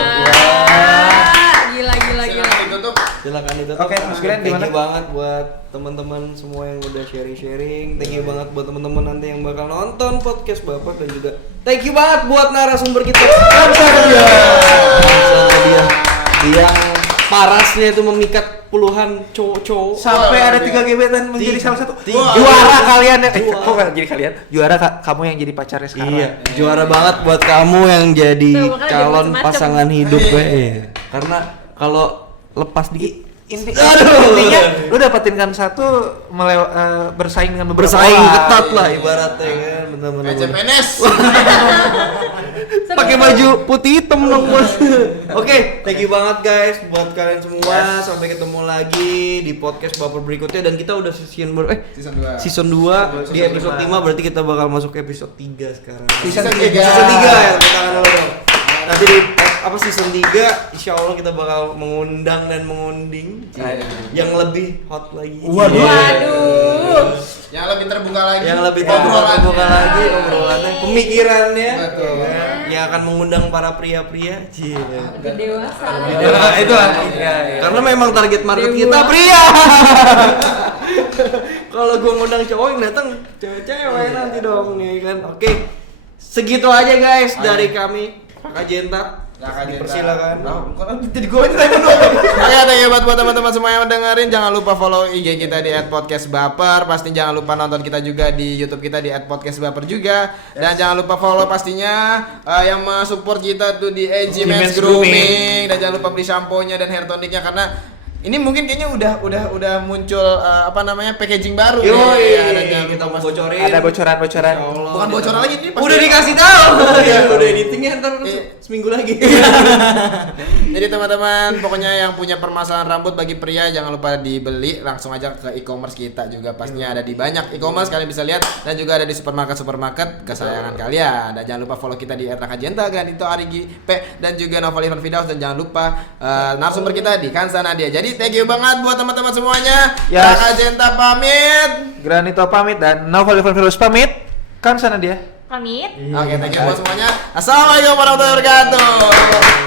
Silakan itu. Oke, Mas Glenn, Thank gimana? you banget buat teman-teman semua yang udah sharing. Thank you banget buat teman-teman nanti yang bakal nonton podcast Bapak, dan juga thank you banget buat narasumber kita. Dia yang parasnya itu memikat puluhan cowok-cowok. Sampai ada 3 gebetan menjadi salah satu Tiga. juara kalian ya. Kok nggak jadi kalian? Juara kamu yang jadi pacarnya sekarang. Iya, juara banget buat kamu yang jadi Tuh, makanya jadi calon macem-macem. pasangan hidup Karena kalau lepas di Intinya lu dapetin kan satu bersaing dengan beberapa bersaing orang. ketat lah ibaratnya kan, bener-bener. CPNS. Pakai baju putih hitam dong bos. Oke, thank you banget guys buat kalian semua. Sampai ketemu lagi di podcast Baper berikutnya, dan kita udah season 2 di episode 5, berarti kita bakal masuk ke episode 3 sekarang. Season 3. Season 3 ya, tangan dulu dong. Nanti di season 3 insya Allah kita bakal mengundang dan mengunding yang lebih hot lagi. Waduh. Yang lebih terbuka lagi. Yang lebih Obrolannya. terbuka lagi obrolannya, pemikirannya. Betul. Ya, yang akan mengundang para pria-pria. Udah dewasa. Itu lah. Ya. Karena memang target market Dewa. kita pria. Kalau gua ngundang cowok yang datang cewek-cewek nanti dong nih kan. Oke. Segitu aja guys dari kami. Kakak Jenta. Dipersilakan. Jadi gue aja tanya dulu. Oke, thank you buat teman-teman semua yang dengerin. Jangan lupa follow IG kita di @podcastbaper. Pasti jangan lupa nonton kita juga di YouTube kita di @podcastbaper juga. Dan jangan lupa follow pastinya yang support kita tuh di AG Men's Grooming. Dan jangan lupa beli shampoo-nya dan hair tonicnya, karena ini mungkin kayaknya udah muncul packaging baru. Yo, Ya, dan jangan kita lupa mau bocorin. Ada bocoran-bocoran. bukan bocoran lagi ini pasti. Udah dikasih tahu. Ya, udah editingnya ntar seminggu lagi. Jadi teman-teman, pokoknya yang punya permasalahan rambut bagi pria jangan lupa dibeli, langsung aja ke e-commerce kita juga, pastinya ada di banyak e-commerce, kalian bisa lihat, dan juga ada di supermarket kesayangan kalian. Dan jangan lupa follow kita di @rakajenta, Granito Arigi P, dan juga Novel Ivan Fidaus, dan jangan lupa narasumber kita di Kansa Nadia. Jadi thank you banget buat teman-teman semuanya. Yes. Rakajenta pamit. Granito pamit dan Novel Ivan Fidaus pamit. Kan sana dia. Pamit. Oke, thank you buat semuanya. Assalamualaikum warahmatullahi wabarakatuh.